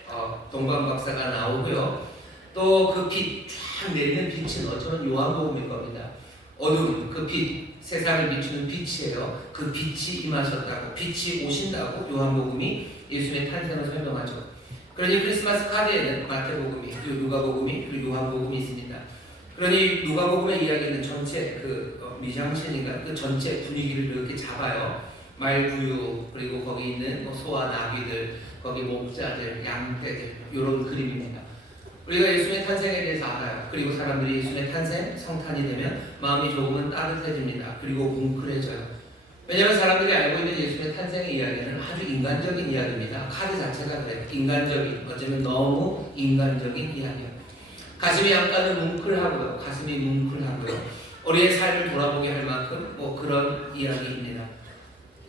동방박사가 나오고요. 또 그 빛 쫙 내리는 빛은 어쩌면 요한복음일 겁니다. 어둠, 그 빛, 세상을 비추는 빛이에요. 그 빛이 임하셨다고, 빛이 오신다고 요한복음이 예수님의 탄생을 설명하죠. 그러니 크리스마스 카드에는 마태복음이, 그리고 누가복음이, 그리고 요한복음이 있습니다. 그러니 누가복음의 이야기는 전체 미장센인가 그 전체 분위기를 이렇게 잡아요. 말구유, 그리고 거기 있는 소와 나귀들, 거기 목자들, 양떼들, 이런 그림입니다. 우리가 예수님의 탄생에 대해서 알아요. 그리고 사람들이 예수님의 탄생, 성탄이 되면 마음이 조금은 따뜻해집니다. 그리고 뭉클해져요. 왜냐하면 사람들이 알고 있는 예수님의 탄생의 이야기는 아주 인간적인 이야기입니다. 카드 자체가 그래요. 인간적인, 어쩌면 너무 인간적인 이야기예요. 가슴이 약간은 뭉클하고요. 가슴이 뭉클하고요. 우리의 삶을 돌아보게 할 만큼 그런 이야기입니다.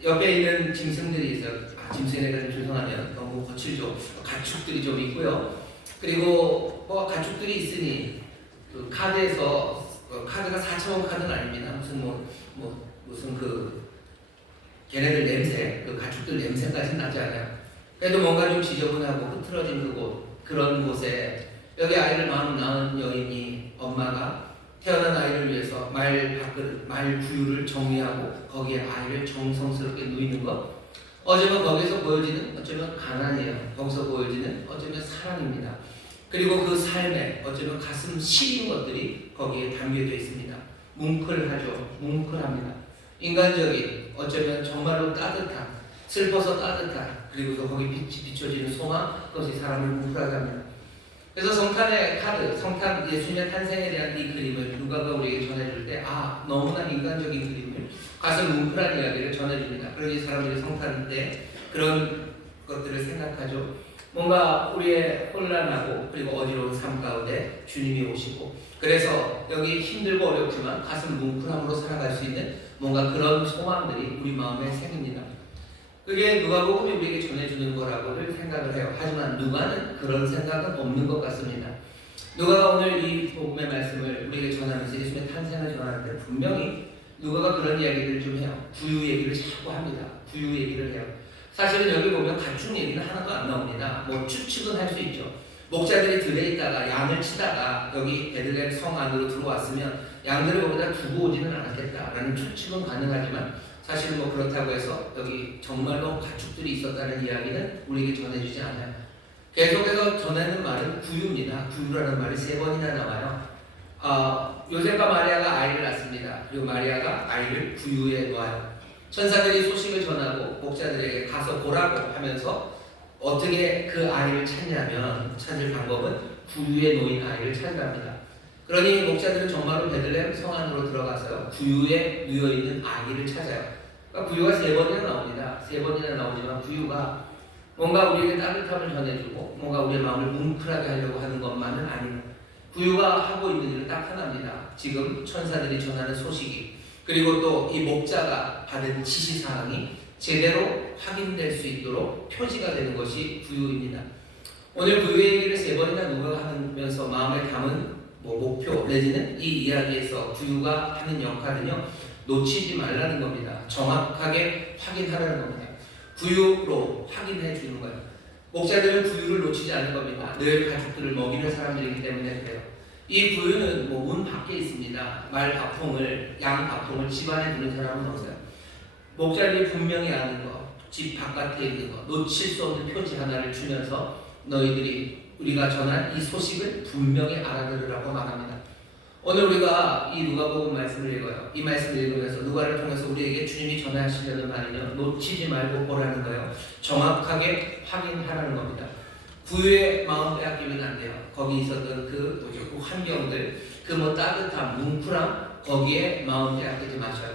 옆에 있는 짐승들이 있어요. 짐승에 대해서 죄송하면 너무 거칠죠. 가축들이 좀 있고요. 그리고 가축들이 있으니 그 카드에서 카드가 4,000원 카드는 아닙니다. 무슨 걔네들 냄새, 그 가축들 냄새까지는 나지 않아요. 그래도 뭔가 좀 지저분하고 흐트러진 그런 곳에 여기 아이를 마음 낳은 여인이 엄마가 태어난 아이를 위해서 말구유를 정리하고 거기에 아이를 정성스럽게 누이는 것. 어쩌면 거기서 보여지는 어쩌면 가난이에요. 거기서 보여지는 어쩌면 사랑입니다. 그리고 그 삶에 어쩌면 가슴 시린 것들이 거기에 담겨져 있습니다. 뭉클하죠. 뭉클합니다. 인간적인 어쩌면 정말로 따뜻한, 슬퍼서 따뜻한, 그리고 또 거기 빛이 비춰지는 소망, 그것이 사람을 뭉클하게 합니다. 그래서 성탄의 카드, 성탄 예수님의 탄생에 대한 이 그림을 누가가 우리에게 전해줄 때 너무나 인간적인 그림을 가슴 뭉클한 이야기를 전해줍니다. 그러니 사람들이 성탄 때 그런 것들을 생각하죠. 뭔가 우리의 혼란하고 그리고 어지러운 삶 가운데 주님이 오시고 그래서 여기 힘들고 어렵지만 가슴 뭉클함으로 살아갈 수 있는 뭔가 그런 소망들이 우리 마음에 생깁니다. 그게 누가복음이 우리에게 전해주는 거라고를 생각을 해요. 하지만 누가는 그런 생각은 없는 것 같습니다. 누가가 오늘 이 복음의 말씀을 우리에게 전하면서 예수님의 탄생을 전하는데 분명히 누가가 그런 이야기들을 좀 해요. 구유 얘기를 자꾸 합니다. 구유 얘기를 해요. 사실은 여기 보면 가축 얘기는 하나도 안 나옵니다. 추측은 할 수 있죠. 목자들이 들에 있다가 양을 치다가 여기 베들레헴 성 안으로 들어왔으면 양들을 거기다 두고 오지는 않았겠다라는 추측은 가능하지만 사실은 그렇다고 해서 여기 정말로 가축들이 있었다는 이야기는 우리에게 전해주지 않아요. 계속해서 전하는 말은 구유입니다. 구유라는 말이 3번이나 나와요. 요셉과 마리아가 아이를 낳습니다. 그리고 마리아가 아이를 구유에 놓아요. 천사들이 소식을 전하고 목자들에게 가서 보라고 하면서 어떻게 그 아이를 찾냐면 찾을 방법은 구유에 놓인 아이를 찾아갑니다. 그러니 목자들은 정말로 베들레헴 성 안으로 들어가서 구유에 누워있는 아기를 찾아요. 그러니까 구유가 3번이나 나옵니다. 3번이나 나오지만 구유가 뭔가 우리에게 따뜻함을 전해주고 뭔가 우리의 마음을 뭉클하게 하려고 하는 것만은 아닙니다. 구유가 하고 있는 일은 딱 하나입니다. 지금 천사들이 전하는 소식이 그리고 또 이 목자가 받은 지시사항이 제대로 확인될 수 있도록 표지가 되는 것이 구유입니다. 오늘 구유의 얘기를 3번이나 누가가 하면서 마음에 담은 목표 내지는 이 이야기에서 구유가 하는 역할은요 놓치지 말라는 겁니다. 정확하게 확인하라는 겁니다. 구유로 확인해 주는 거예요. 목자들은 구유를 놓치지 않는 겁니다. 늘 가축들을 먹이는 사람들이기 때문에 그래요. 이 구유는 문 밖에 있습니다. 양 밥통을 집안에 두는 사람은 없어요. 목자들이 분명히 아는 거, 집 바깥에 있는 거, 놓칠 수 없는 표지 하나를 주면서 너희들이 우리가 전한 이 소식을 분명히 알아들으라고 말합니다. 오늘 우리가 이 누가복음 말씀을 읽어요. 이 말씀을 읽으면서 누가를 통해서 우리에게 주님이 전하시려는 말은요, 놓치지 말고 보라는 거예요. 정확하게 확인하라는 겁니다. 구유의 마음 빼앗기면 안 돼요. 거기 있었던 그 환경들, 그 따뜻함, 뭉클함, 거기에 마음 빼앗기지 마셔요.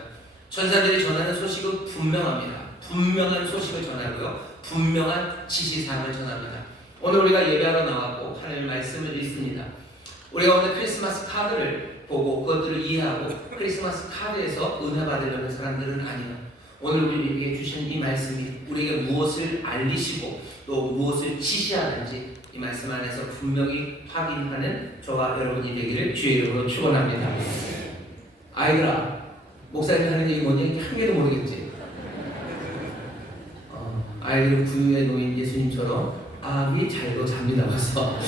천사들이 전하는 소식은 분명합니다. 분명한 소식을 전하고요, 분명한 지시사항을 전합니다. 오늘 우리가 예배하러 나왔고 하나님의 말씀을 읽습니다. 우리가 오늘 크리스마스 카드를 보고 그것들을 이해하고 크리스마스 카드에서 은혜 받으려는 사람들은 아니에요. 오늘 우리에게 주신 이 말씀이 우리에게 무엇을 알리시고 또 무엇을 지시하는지 이 말씀 안에서 분명히 확인하는 저와 여러분이 되기를 주의 이름으로 축원합니다. 아이들아, 목사님 하는 얘기 뭔지 한 개도 모르겠지? 아이들은 구유에 놓인 예수님처럼 아기 잘도 잡니다. 벌써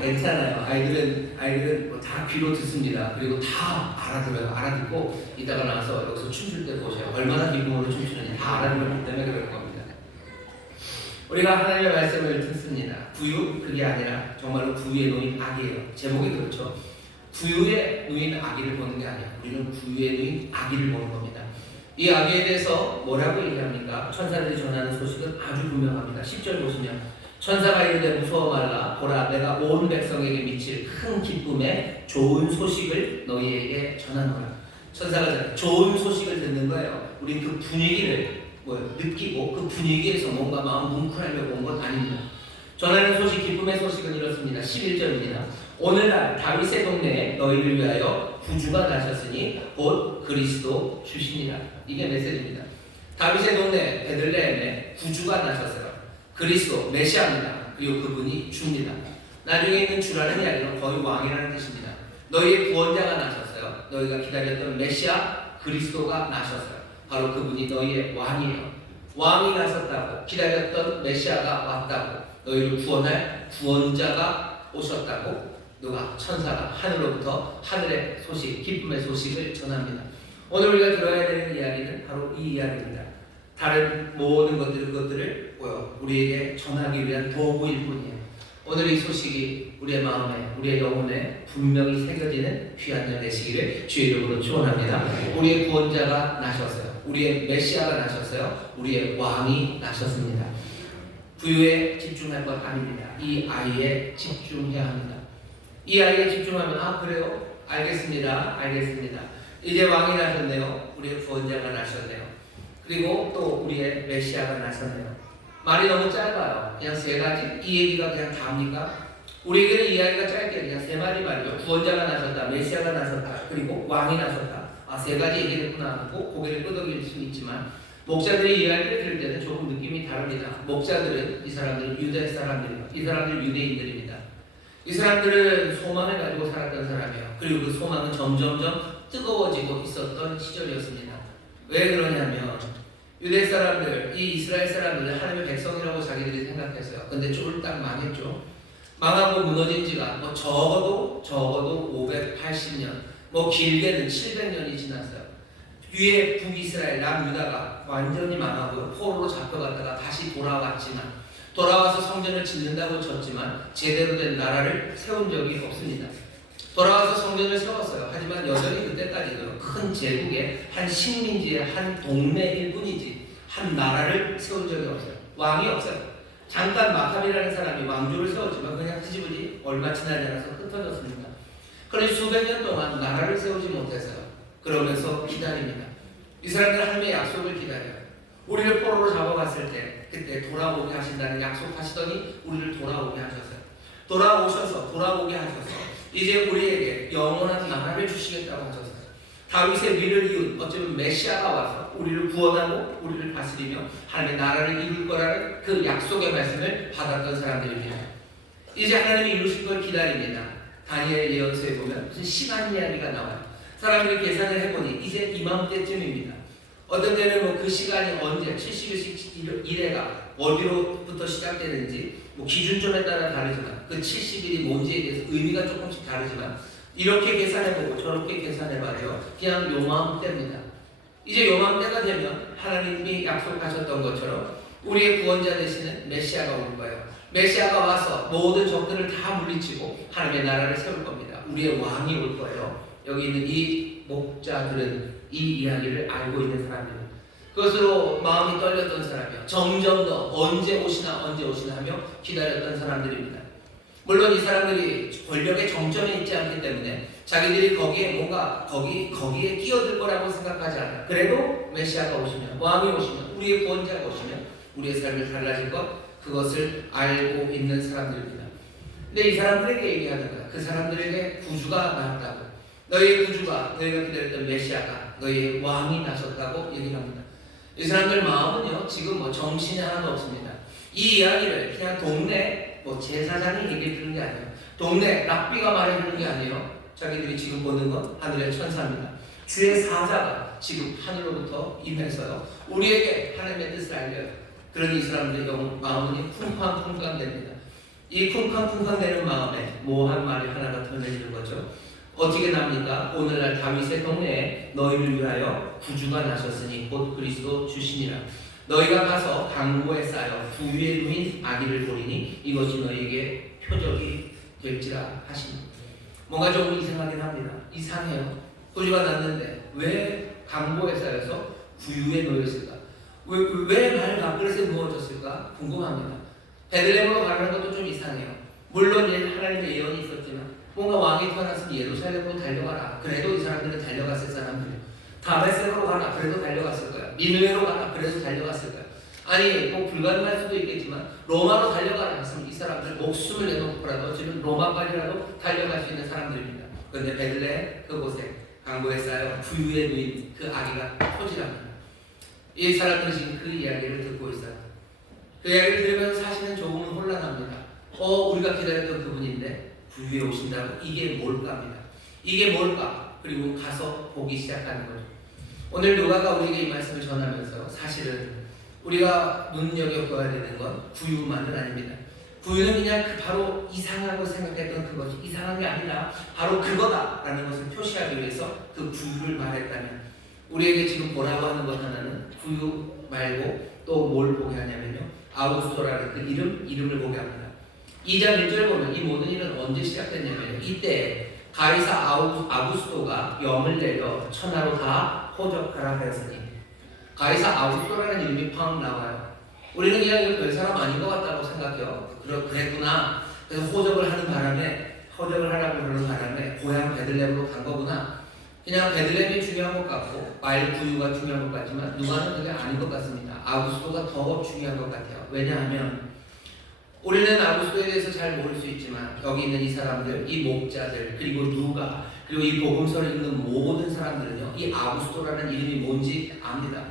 괜찮아요. 아이들은 다 귀로 듣습니다. 그리고 다 알아들어요. 알아듣고 이따가 나와서 여기서 춤출 때 보세요. 얼마나 기쁨으로 춤추는지 다 알아들었기 때문에 그럴 겁니다. 우리가 하나님의 말씀을 듣습니다. 구유, 그게 아니라 정말로 구유에 놓인 아기예요. 제목이 그렇죠. 구유에 놓인 아기를 보는 게 아니에요. 우리는 구유에 놓인 아기를 보는 겁니다. 이 아기에 대해서 뭐라고 얘기합니까? 천사들이 전하는 소식은 아주 분명합니다. 10절 보시면 천사가 이르되 무서워 말라. 보라, 내가 온 백성에게 미칠 큰 기쁨의 좋은 소식을 너희에게 전하노라. 천사가 좋은 소식을 듣는 거예요. 우린 그 분위기를 느끼고 그 분위기에서 뭔가 마음 뭉클하며 온 건 아닙니다. 전하는 소식, 기쁨의 소식은 이렇습니다. 11절입니다. 오늘날 다윗의 동네에 너희를 위하여 구주가 나셨으니 곧 그리스도 주시니라. 이게 메시지입니다. 다윗의 동네 베들레헴에 구주가 나셨어요. 그리스도 메시아입니다. 그리고 그분이 주입니다. 나중에 있는 주라는 이야기는 거의 왕이라는 뜻입니다. 너희의 구원자가 나셨어요. 너희가 기다렸던 메시아 그리스도가 나셨어요. 바로 그분이 너희의 왕이에요. 왕이 나섰다고, 기다렸던 메시아가 왔다고, 너희를 구원할 구원자가 오셨다고 누가? 천사가 하늘로부터 하늘의 소식, 기쁨의 소식을 전합니다. 오늘 우리가 들어야 되는 이야기는 바로 이 이야기입니다. 다른 모든 그것들을 우리에게 전하기 위한 도구일 뿐이에요. 오늘 이 소식이 우리의 마음에, 우리의 영혼에 분명히 새겨지는 귀한 날 되시기를 주의 이름으로 축원합니다. 우리의 구원자가 나셨어요. 우리의 메시아가 나셨어요. 우리의 왕이 나셨습니다. 구유에 집중할 것 아닙니다. 이 아이에 집중해야 합니다. 이 아이에 집중하면 그래요? 알겠습니다. 이제 왕이 나셨네요. 우리의 구원자가 나셨네요. 그리고 또 우리의 메시아가 나섰네요. 말이 너무 짧아요. 그냥 세 가지. 이 얘기가 그냥 다입니까? 우리에게는 이 이야기가 짧게 그냥 세 마디 말이죠. 구원자가 나섰다, 메시아가 나섰다, 그리고 왕이 나섰다. 세 가지 얘기를 했구나 하고 고개를 끄덕일 수 있지만 목자들이 이야기를 들을 때는 조금 느낌이 다릅니다. 목자들은 이 사람들은 유대 사람들이에요. 이 사람들은 유대인들입니다. 이 사람들은 소망을 가지고 살았던 사람이에요. 그리고 그 소망은 점점점 뜨거워지고 있었던 시절이었습니다. 왜 그러냐면 유대 사람들, 이 이스라엘 사람들은 하나님의 백성이라고 자기들이 생각했어요. 근데 쫄딱 망했죠. 망하고 무너진 지가 적어도 580년, 길게는 700년이 지났어요. 위에 북이스라엘, 남유다가 완전히 망하고 포로로 잡혀갔다가 다시 돌아와서 성전을 짓는다고 쳤지만 제대로 된 나라를 세운 적이 없습니다. 돌아와서 성전을 세웠어요. 하지만 여전히 그때까지도 큰 제국의 한 식민지의 한 동네일 뿐이지 한 나라를 세운 적이 없어요. 왕이 없어요. 잠깐 마카비라는 사람이 왕조를 세웠지만 그냥 흐지부지 얼마 지나지 않아서 흩어졌습니다. 그런데 수백 년 동안 나라를 세우지 못했어요. 그러면서 기다립니다. 이 사람들은 하나님의 약속을 기다려요. 우리를 포로로 잡아갔을 때 그때 돌아오게 하신다는 약속하시더니 우리를 돌아오게 하셨어요. 돌아오게 하셔서 이제 우리에게 영원한 나라를 주시겠다고 하셨어요. 다윗의 위를 이은 어쩌면 메시아가 와서 우리를 구원하고 우리를 다스리며 하나님의 나라를 이룰 거라는 그 약속의 말씀을 받았던 사람들입니다. 이제 하나님이 이루실 걸 기다립니다. 다니엘 예언서에 보면 무슨 시간 이야기가 나와요. 사람들이 계산을 해보니 이제 이맘때쯤입니다. 어떤 때는 그 시간이 언제 70일씩 이래가 어디로부터 시작되는지 기준점에 따라 다르지만 그 70일이 뭔지에 대해서 의미가 조금씩 다르지만 이렇게 계산해보고 저렇게 계산해봐요. 그냥 요맘때입니다. 이제 요맘때가 되면 하나님이 약속하셨던 것처럼 우리의 구원자 되시는 메시아가 올 거예요. 메시아가 와서 모든 적들을 다 물리치고 하나님의 나라를 세울 겁니다. 우리의 왕이 올 거예요. 여기 있는 이 목자들은 이 이야기를 알고 있는 사람입니다. 그것으로 마음이 떨렸던 사람이요. 점점 더 언제 오시나 하며 기다렸던 사람들입니다. 물론 이 사람들이 권력의 정점에 있지 않기 때문에 자기들이 거기에 끼어들 거라고 생각하지 않아요. 그래도 메시아가 오시면, 왕이 오시면, 우리의 구원자가 오시면 우리의 삶이 달라질 것, 그것을 알고 있는 사람들입니다. 근데 이 사람들에게 얘기하는 거야. 그 사람들에게 구주가 나왔다고. 너희의 구주가, 너희가 기다렸던 메시아가, 너희의 왕이 나섰다고 얘기를 합니다. 이 사람들 마음은요, 지금 정신이 하나도 없습니다. 이 이야기를 그냥 동네 제사장이 얘기해 주는 게 아니에요. 동네 랍비가 말해 주는 게 아니에요. 자기들이 지금 보는 건 하늘의 천사입니다. 주의 사자가 지금 하늘로부터 임해서요, 우리에게 하나님의 뜻을 알려요. 그러니 이 사람들의 마음이 쿵쾅쿵쾅 됩니다. 이 쿵쾅쿵쾅 되는 마음에 모호한 말이 하나가 드러내는 거죠. 어떻게 납니까? 오늘날 다윗의 동네에 너희를 위하여 구주가 나셨으니 곧 그리스도 주시니라. 너희가 가서 강구에 쌓여 부위에 누인 아기를 보리니 이것이 너희에게 표적이 될지라 하시니. 뭔가 좀 이상하긴 합니다. 이상해요. 구주가 났는데 왜 강구에 쌓여서 부유에 놓였을까? 왜 말 밥그릇에 누워졌을까? 궁금합니다. 베들레헴으로 가는 것도 좀 이상해요. 물론 하나님의 예언이 있었지만 뭔가 왕이 태어났으면 예루살렘으로 달려가라. 그래도 이 사람들은 달려갔을 사람들이에요. 다메섹으로 가라. 그래도 달려갔을 거야. 니느웨로 가라. 그래도 달려갔을 거야. 아니 불가능할 수도 있겠지만 로마로 달려가라 했으면 이 사람들 목숨을 내놓고라도 지금 로마까지라도 달려갈 수 있는 사람들입니다. 그런데 베들레헴 그곳에 강고에 쌓여 부유에 누인 그 아기가 토질합니다. 이 사람들은 지금 그 이야기를 듣고 있어요. 그 이야기를 들으면서 사실은 조금은 혼란합니다. 우리가 기다렸던 그분인데 부유에 오신다고? 이게 뭘까입니다. 이게 뭘까? 그리고 가서 보기 시작하는 거죠. 오늘 누가가 우리에게 이 말씀을 전하면서 사실은 우리가 눈여겨봐야 되는 건 부유만은 아닙니다. 부유는 그냥 바로 이상하고 생각했던 그것이 이상한 게 아니라 바로 그거다라는 것을 표시하기 위해서 그 부유를 말했다면, 우리에게 지금 보라고 하는 것 하나는 부유 말고 또 뭘 보게 하냐면요, 아우구스토라는 그 이름을 보게 합니다. 2장 1절 보면 이 모든 일은 언제 시작됐냐면요, 이때 가이사 아우구스토가 영을 내려 천하로 다 호적하라 하였으니. 가이사 아우구스토라는 이름이 팍 나와요. 우리는 그냥 이거 별 사람 아닌 것 같다고 생각해요. 그랬구나. 그래서 호적을 하라고 그러는 바람에 고향 베들레헴으로 간 거구나. 그냥 베들레헴이 중요한 것 같고 말 부유가 중요한 것 같지만 누가는 그게 아닌 것 같습니다. 아우구스토가 더 중요한 것 같아요. 왜냐하면 우리는 아우구스토에 대해서 잘 모를 수 있지만 여기 있는 이 사람들, 이 목자들, 그리고 누가, 그리고 이 복음서를 읽는 모든 사람들은요, 이 아우구스토라는 이름이 뭔지 압니다.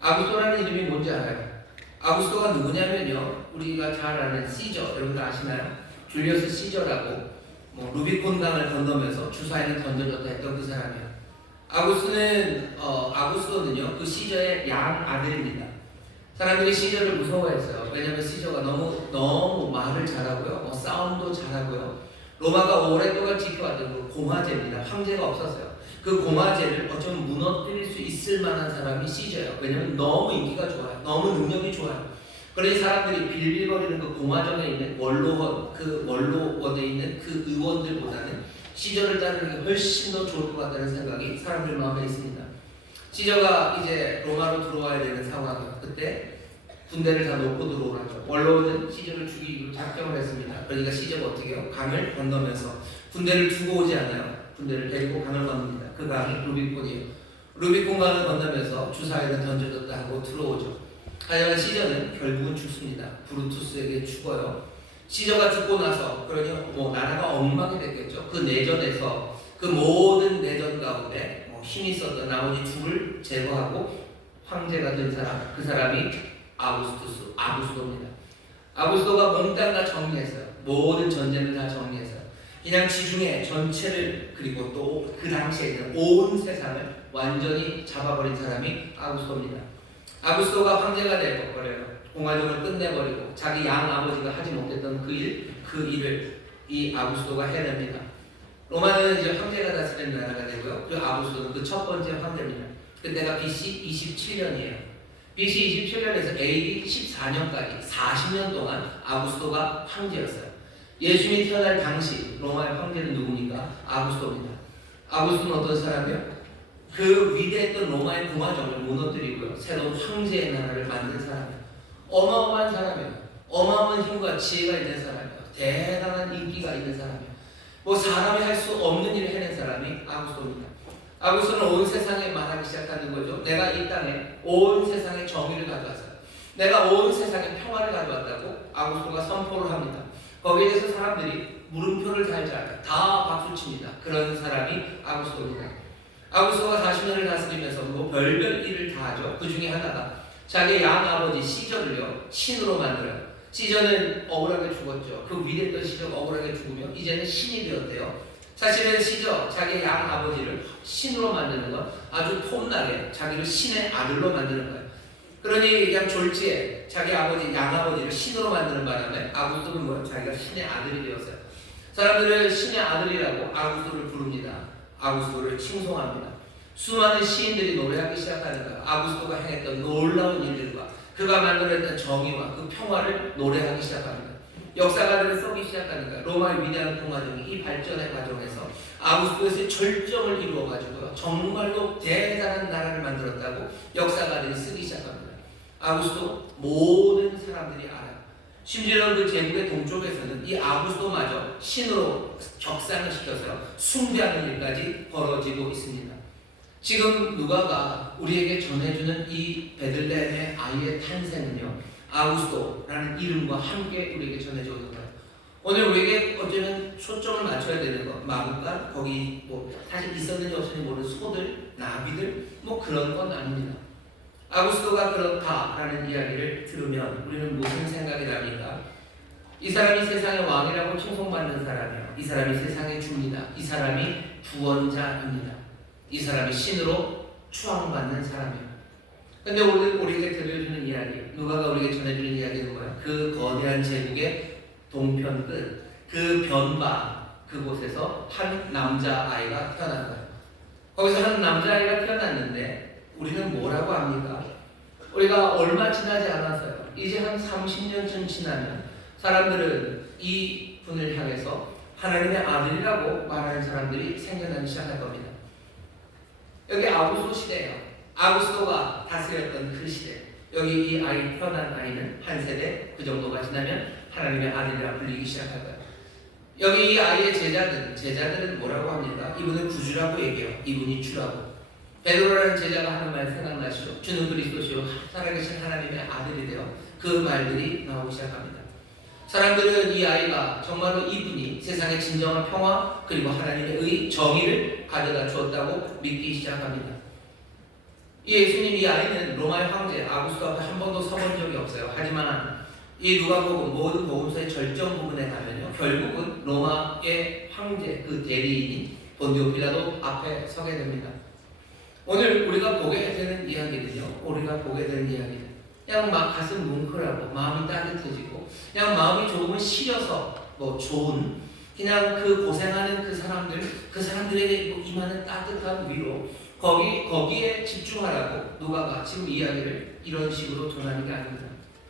아우구스토라는 이름이 뭔지 알아요. 아우구스토가 누구냐면요, 우리가 잘 아는 시저, 여러분들 아시나요? 줄리어스 시저라고 루비콘 강을 건너면서 주사위는 던져줬다 했던 그 사람이에요. 아우구스토는요 그 시저의 양 아들입니다. 사람들이 시저를 무서워했어요. 왜냐하면 시저가 너무 말을 잘하고요, 싸움도 잘하고요. 로마가 오랫동안 지켜왔던 그 공화제입니다. 황제가 없었어요. 그 공화제를 어쩌면 무너뜨릴 수 있을 만한 사람이 시저예요. 왜냐하면 너무 인기가 좋아요. 너무 능력이 좋아요. 그러니 사람들이 빌빌거리는 그 공화정에 있는 원로원에 있는 그 의원들보다는 시저를 따르는 게 훨씬 더 좋을 것 같다는 생각이 사람들 마음에 있습니다. 시저가 이제 로마로 들어와야 되는 상황이에요. 그때 군대를 다 놓고 들어오라죠. 원로원은 시저를 죽이기로 작정을 했습니다. 그러니까 시저가 어떻게 해요? 강을 건너면서 군대를 두고 오지 않아요. 군대를 데리고 강을 건넙니다. 그 강이 루비콘이에요. 루비콘 강을 건너면서 주사위를 던져줬다 하고 들어오죠. 하지만 시저는 결국은 죽습니다. 브루투스에게 죽어요. 시저가 죽고 나서 그러니 나라가 엉망이 됐겠죠. 그 내전에서 그 모든 내전 가운데 힘이 있었던 나머지 둘을 제거하고 황제가 된 사람, 그 사람이 아우구스토입니다. 아우구스토가 몽땅 다 정리했어요. 모든 전쟁을 다 정리했어요. 그냥 지중해 전체를, 그리고 또 그 당시에 있는 온 세상을 완전히 잡아버린 사람이 아우구스토입니다. 아우구스토가 황제가 되어버려요. 공화정을 끝내버리고 자기 양 아버지가 하지 못했던 그 일을 이 아우구스토가 해냅니다. 로마는 이제 황제가 다스리는 나라가 되고요. 그 아우구스토는 그 첫 번째 황제입니다. 그때가 BC 27년이에요. BC 27년에서 AD 14년까지 40년 동안 아구스토가 황제였어요. 예수님이 태어날 당시 로마의 황제는 누굽니까? 아구스토입니다. 아구스토는 어떤 사람이요? 그 위대했던 로마의 공화정을 무너뜨리고요, 새로운 황제의 나라를 만든 사람이에요. 어마어마한 사람이에요. 어마어마한 힘과 지혜가 있는 사람이에요. 대단한 인기가 있는 사람이에요. 뭐 사람이 할 수 없는 일을 해낸 사람이 아구스토입니다. 아구스토는 온 세상에 말하기 시작하는 거죠. 내가 이 땅에 온 세상에 정의를 가져왔어요. 내가 온 세상에 평화를 가져왔다고 아구스토가 선포를 합니다. 거기에 대해서 사람들이 물음표를 달지 않아요. 다 박수칩니다. 그런 사람이 아구스토입니다. 아구스토가 40년을 다스리면서 뭐 별별 일을 다 하죠. 그 중에 하나가 자기 양아버지 시저를요, 신으로 만들어요. 시저는 억울하게 죽었죠. 그 위대했던 시저가 억울하게 죽으며 이제는 신이 되었대요. 사실은 시저, 자기 양아버지를 신으로 만드는 건 아주 폼나게 자기를 신의 아들로 만드는 거예요. 그러니 그냥 졸지에 자기 아버지, 양아버지를 신으로 만드는 바람에 아구스토는 뭐예요? 자기가 신의 아들이 되었어요. 사람들은 신의 아들이라고 아구스토를 부릅니다. 아구스토를 칭송합니다. 수많은 시인들이 노래하기 시작하는 거예요. 아구스토가 행했던 놀라운 일들과 그가 만들어냈던 정의와 그 평화를 노래하기 시작합니다. 역사가들은 써기 시작하는 거예요. 로마의 위대한 공화정이 이 발전의 과정에서 아구스토에서 절정을 이루어가지고요, 정말로 대단한 나라를 만들었다고 역사가들이 쓰기 시작합니다. 아구스토 모든 사람들이 알아요. 심지어 그 제국의 동쪽에서는 이 아구스토마저 신으로 격상을 시켜서 숭배하는 일까지 벌어지고 있습니다. 지금 누가가 우리에게 전해주는 이 베들레헴의 아이의 탄생은요, 아구스토라는 이름과 함께 우리에게 전해져 오는 거예요. 오늘 우리에게 어쩌면 초점을 맞춰야 되는 거, 마구간, 거기 뭐 사실 있었는지 없었는지 모르는 소들, 나비들, 뭐 그런 건 아닙니다. 아구스토가 그렇다라는 이야기를 들으면 우리는 무슨 생각이 납니까? 이 사람이 세상의 왕이라고 칭송받는 사람이에요. 이 사람이 세상의 주입니다. 이 사람이 구원자입니다. 이 사람이 신으로 추앙받는 사람이에요. 근데 오늘 우리에게 들려주는 이야기, 누가가 우리에게 전해주는 이야기는 뭐야? 그 거대한 제국의 동편 끝, 그 변방, 그곳에서 한 남자아이가 태어난 거예요. 거기서 한 남자아이가 태어났는데 우리는 뭐라고 합니까? 우리가 얼마 지나지 않았어요. 이제 한 30년쯤 지나면 사람들은 이 분을 향해서 하나님의 아들이라고 말하는 사람들이 생겨나기 시작할 겁니다. 여기 아구스토 시대예요. 아구스토가 다스렸던 그 시대. 여기 이 아이 태어난 아이는 한 세대 그 정도가 지나면 하나님의 아들이라 불리기 시작할 거예요. 여기 이 아이의 제자들은 뭐라고 합니까? 이분은 구주라고 얘기해요. 이분이 주라고. 베드로라는 제자가 하는 말 생각나시죠? 주는 그리스도시요 살아계신 하나님의 아들이 되어 그 말들이 나오기 시작합니다. 사람들은 이 아이가 정말로 이분이 세상의 진정한 평화 그리고 하나님의 의, 정의를 가져다 주었다고 믿기 시작합니다. 이 예수님, 이 아이는 로마의 황제 아구스토 앞에 한 번도 서본 적이 없어요. 하지만 이 누가복음 모든 복음서의 절정 부분에 가면요, 결국은 로마의 황제 그 대리인인 본디오 빌라도 앞에 서게 됩니다. 오늘 우리가 보게 되는 이야기는요, 그냥 막 가슴 뭉클하고 마음이 따뜻해지고 그냥 마음이 조금은 시려서 뭐 좋은 그냥 그 고생하는 그 사람들에게 임하는 따뜻한 위로 거기에 집중하라고 누가가 지금 이야기를 이런 식으로 전하는 게 아닙니다.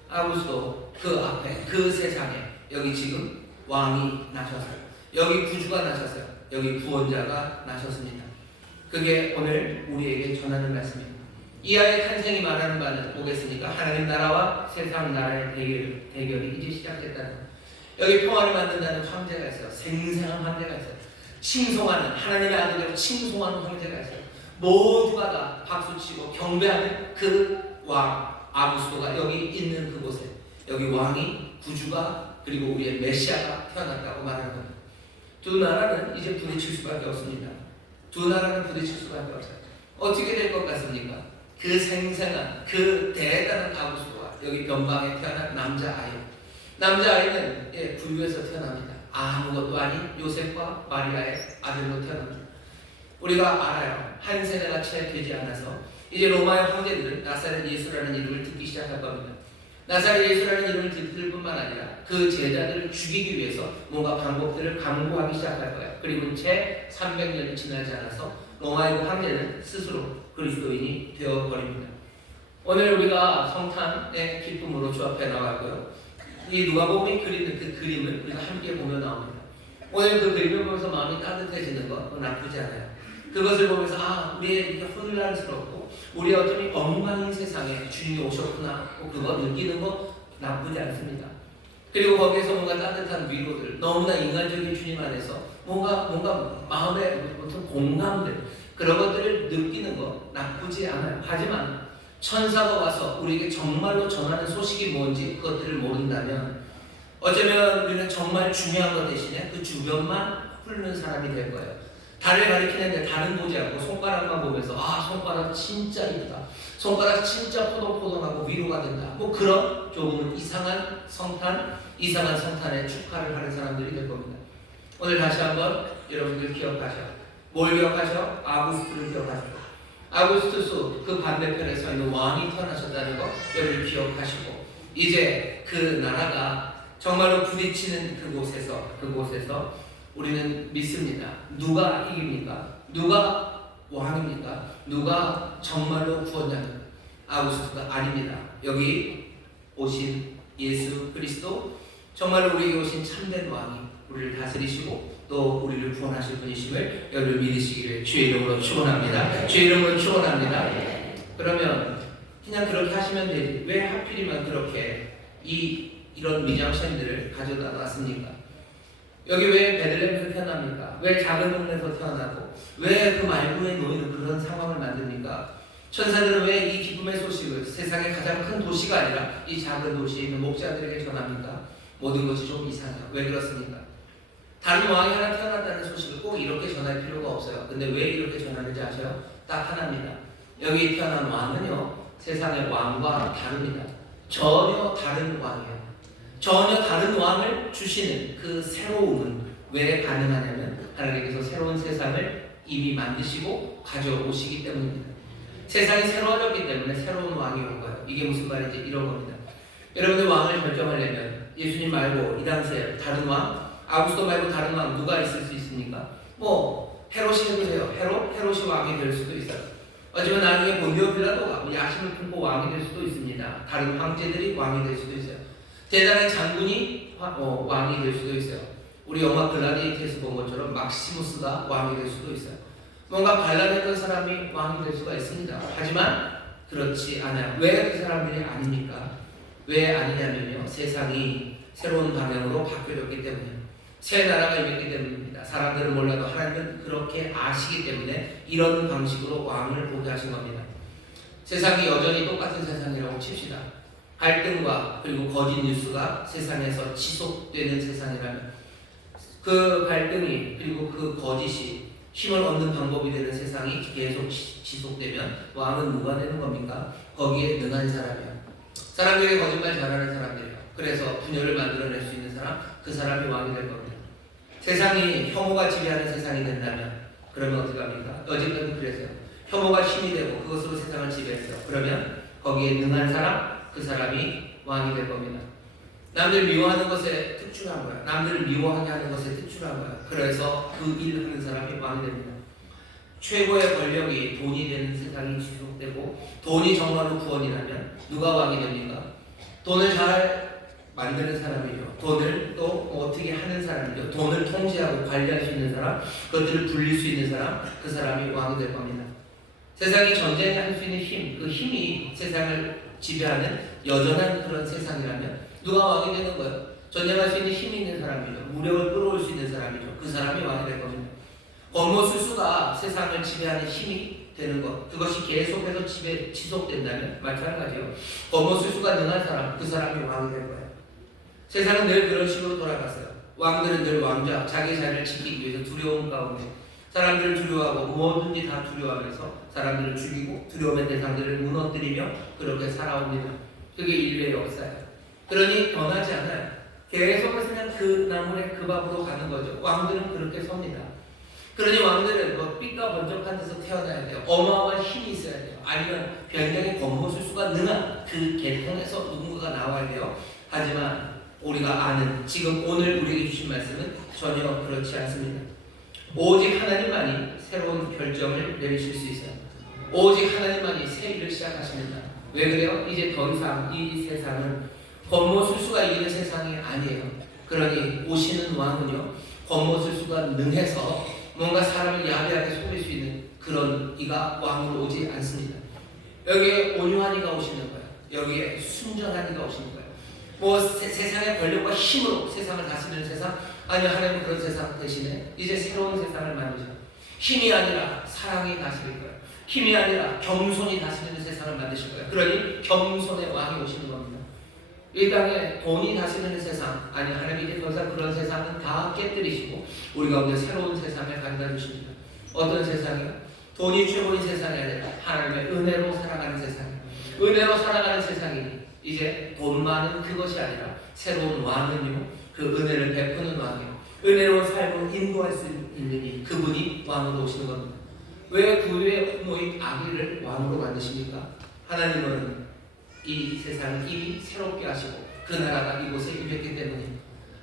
아구스토 그 앞에 그 세상에 여기 지금 왕이 나셨어요. 여기 구주가 나셨어요. 여기 구원자가 나셨습니다. 그게 오늘 우리에게 전하는 말씀입니다. 이 아이의 탄생이 말하는 바는 뭐겠습니까? 하나님 나라와 세상 나라의 대결이 이제 시작됐다는 거예요. 여기 평화를 만든다는 황제가 있어요. 생생한 황제가 있어요. 칭송하는 하나님의 아들이라고 칭송하는 황제가 있어요. 모두가 다 박수치고 경배하는 그 왕 아구스토가 여기 있는 그곳에 여기 왕이 구주가 그리고 우리의 메시아가 태어났다고 말하는 겁니다. 두 나라는 이제 부딪힐 수밖에 없습니다. 두 나라는 부딪힐 수밖에 없어요. 어떻게 될 것 같습니까? 그 생생한 그 대단한 아구스토가 여기 변방에 태어난 남자아이는 불교에서 태어납니다. 아무것도 아닌 요셉과 마리아의 아들로 태어납니다. 우리가 알아요. 한 세대가 채 되지 않아서 이제 로마의 황제들은 나사렛 예수라는 이름을 듣기 시작할 겁니다. 나사렛 예수라는 이름을 듣을 뿐만 아니라 그 제자들을 죽이기 위해서 뭔가 방법들을 강구하기 시작할 거예요. 그리고 채 300년이 지나지 않아서 로마의 황제는 스스로 그리스도인이 되어버립니다. 오늘 우리가 성탄의 기쁨으로 주앞에 나왔고요. 이 누가복음이 그리는 그 그림을 우리가 함께 보며 나옵니다. 오늘 그 그림을 보면서 마음이 따뜻해지는 건 나쁘지 않아요. 그것을 보면서 우리의 이렇게 혼란스럽고 우리 어쩌면 엉망인 세상에 주님이 오셨구나, 그거 느끼는 거 나쁘지 않습니다. 그리고 거기에서 뭔가 따뜻한 위로들, 너무나 인간적인 주님 안에서 뭔가 마음의 어떤 공감들, 그런 것들을 느끼는 거 나쁘지 않아요. 하지만 천사가 와서 우리에게 정말로 전하는 소식이 뭔지 그것들을 모른다면 어쩌면 우리는 정말 중요한 것 대신에 그 주변만 훑는 사람이 될 거예요. 달을 가리키는데 달은 보지 않고 손가락만 보면서 손가락 진짜 이쁘다, 손가락 진짜 포동포동하고 위로가 된다, 그런 조금 이상한 성탄의 축하를 하는 사람들이 될 겁니다. 오늘 다시 한번 여러분들 기억하셔. 뭘 기억하셔? 아구스투를 기억하셔. 아구스투스 그 반대편에 서 있는 왕이 태어나셨다는 거 여러분 기억하시고, 이제 그 나라가 정말로 부딪히는 그곳에서 우리는 믿습니다. 누가 이깁니까? 누가 왕입니까? 누가 정말로 구원자입니까? 아구스투스가 아닙니다. 여기 오신 예수 그리스도, 정말로 우리에게 오신 참된 왕이 우리를 다스리시고 또 우리를 구원하실 분이심을 여러분 믿으시기를 주의 이름으로 축원합니다. 주의 이름으로 축원합니다. 그러면 그냥 그렇게 하시면 되지, 왜 하필이면 그렇게 이런 미장센들을 가져다 놨습니까? 여기 왜 베들레헴에서 태어납니까? 왜 작은 동네에서 태어나고 왜 그 말구에 놓이는 그런 상황을 만듭니까? 천사들은 왜 이 기쁨의 소식을 세상의 가장 큰 도시가 아니라 이 작은 도시에 있는 목자들에게 전합니까? 모든 것이 좀 이상해요. 왜 그렇습니까? 다른 왕이 하나 태어났다는 소식을 꼭 이렇게 전할 필요가 없어요. 근데 왜 이렇게 전하는지 아세요? 딱 하나입니다. 여기 태어난 왕은요, 세상의 왕과 다릅니다. 전혀 다른 왕이에요. 전혀 다른 왕을 주시는 그 새로움은 왜 가능하냐면 하나님께서 새로운 세상을 이미 만드시고 가져오시기 때문입니다. 세상이 새로워졌기 때문에 새로운 왕이 온 거예요. 이게 무슨 말인지 이런 겁니다. 여러분들 왕을 결정하려면 예수님 말고 이 당시에 다른 왕, 아구스도 말고 다른 왕 누가 있을 수 있습니까? 헤롯이 해보세요. 헤롯이 왕이 될 수도 있어요. 하지만 나중에 본디오 빌라도가 야심을 품고 왕이 될 수도 있습니다. 다른 황제들이 왕이 될 수도 있어요. 대단한 장군이 왕이 될 수도 있어요. 우리 영화 글라디에이터에서 본 것처럼 막시무스가 왕이 될 수도 있어요. 뭔가 반란했던 사람이 왕이 될 수가 있습니다. 하지만 그렇지 않아요. 왜 그 사람들이 아닙니까? 왜 아니냐면요, 세상이 새로운 방향으로 바뀌어졌기 때문이에요. 새 나라가 임했기 때문입니다. 사람들은 몰라도 하나님은 그렇게 아시기 때문에 이런 방식으로 왕을 보게 하신 겁니다. 세상이 여전히 똑같은 세상이라고 칩시다. 갈등과 그리고 거짓 뉴스가 세상에서 지속되는 세상이라면 그 갈등이 그리고 그 거짓이 힘을 얻는 방법이 되는 세상이 계속 지속되면 왕은 누가 되는 겁니까? 거기에 능한 사람이요. 사람들이 거짓말 잘하는 사람들이요. 그래서 분열을 만들어낼 수 있는 사람, 그 사람이 왕이 될 겁니다. 세상이 혐오가 지배하는 세상이 된다면 그러면 어떻게 합니까? 여지까지 그랬어요. 혐오가 힘이 되고 그것으로 세상을 지배했어요. 그러면 거기에 능한 사람, 그 사람이 왕이 될 겁니다. 남들 미워하는 것에 특출한 거야. 남들을 미워하게 하는 것에 특출한 거야. 그래서 그 일을 하는 사람이 왕이 됩니다. 최고의 권력이 돈이 되는 세상이 지속되고 돈이 정말로 구원이라면 누가 왕이 됩니까? 돈을 잘 만드는 사람이죠. 돈을 또 어떻게 하는 사람이죠. 돈을 통제하고 관리할 수 있는 사람, 그것들을 불릴 수 있는 사람, 그 사람이 왕이 될 겁니다. 세상이 전쟁할 수 있는 힘, 그 힘이 세상을 지배하는 여전한 그런 세상이라면 누가 왕이 되는 거예요? 전쟁할 수 있는 힘이 있는 사람이죠. 무력을 끌어올 수 있는 사람이죠. 그 사람이 왕이 될 겁니다. 권모술수가 세상을 지배하는 힘이 되는 것, 그것이 계속해서 지속된다면 마찬가지요. 권모술수가 능한 사람, 그 사람이 왕이 될 거예요. 세상은 늘 그런 식으로 돌아갔어요. 왕들은 늘 왕자, 자기 자리를 지키기 위해서 두려움 가운데 사람들을 두려워하고 뭐든지 다 두려워하면서 사람들을 죽이고 두려움의 대상들을 무너뜨리며 그렇게 살아옵니다. 그게 인류의 역사예요. 그러니 변하지 않아요. 계속해서 그냥 그 나물에 그 밥으로 가는 거죠. 왕들은 그렇게 섭니다. 그러니 왕들은 삐까 번쩍한 데서 태어나야 돼요. 어마어마한 힘이 있어야 돼요. 아니면 굉장히 권모술수가 능한 그 계통에서 누군가가 나와야 돼요. 하지만 우리가 아는 지금 오늘 우리에게 주신 말씀은 전혀 그렇지 않습니다. 오직 하나님만이 새로운 결정을 내리실 수 있어요. 오직 하나님만이 새 일을 시작하십니다. 왜 그래요? 이제 더 이상 이 세상은 겉모술수가 이기는 세상이 아니에요. 그러니 오시는 왕은요, 겉모술수가 능해서 뭔가 사람을 야비하게 속일 수 있는 그런 이가 왕으로 오지 않습니다. 여기에 온유한 이가 오시는 거예요. 여기에 순전한 이가 오시는 거예요. 뭐 세상의 권력과 힘으로 세상을 다스리는 세상? 아니요, 하나님은 그런 세상 대신에 이제 새로운 세상을 만드셔. 힘이 아니라 사랑이 다스릴 거예요. 힘이 아니라 겸손이 다스리는 세상을 만드실 거예요. 그러니 겸손의 왕이 오시는 겁니다. 이 땅에 돈이 다스리는 세상, 아니 하나님이 이제 더 이상 그런 세상은 다 깨뜨리시고 우리 가운데 새로운 세상을 가져다 주십니다. 어떤 세상이요? 돈이 최고인 세상이 아니라 하나님의 은혜로 살아가는 세상이에요. 은혜로 살아가는 세상이 이제 돈 많은 그것이 아니라 새로운 왕은요, 그 은혜를 베푸는 왕이요, 은혜로운 삶을 인도할 수 있는 이 그분이 왕으로 오시는 겁니다. 왜 구유에 놓인 아기를 왕으로 만드십니까? 하나님은 이 세상을 이미 새롭게 하시고 그 나라가 이곳에 임했기 때문에,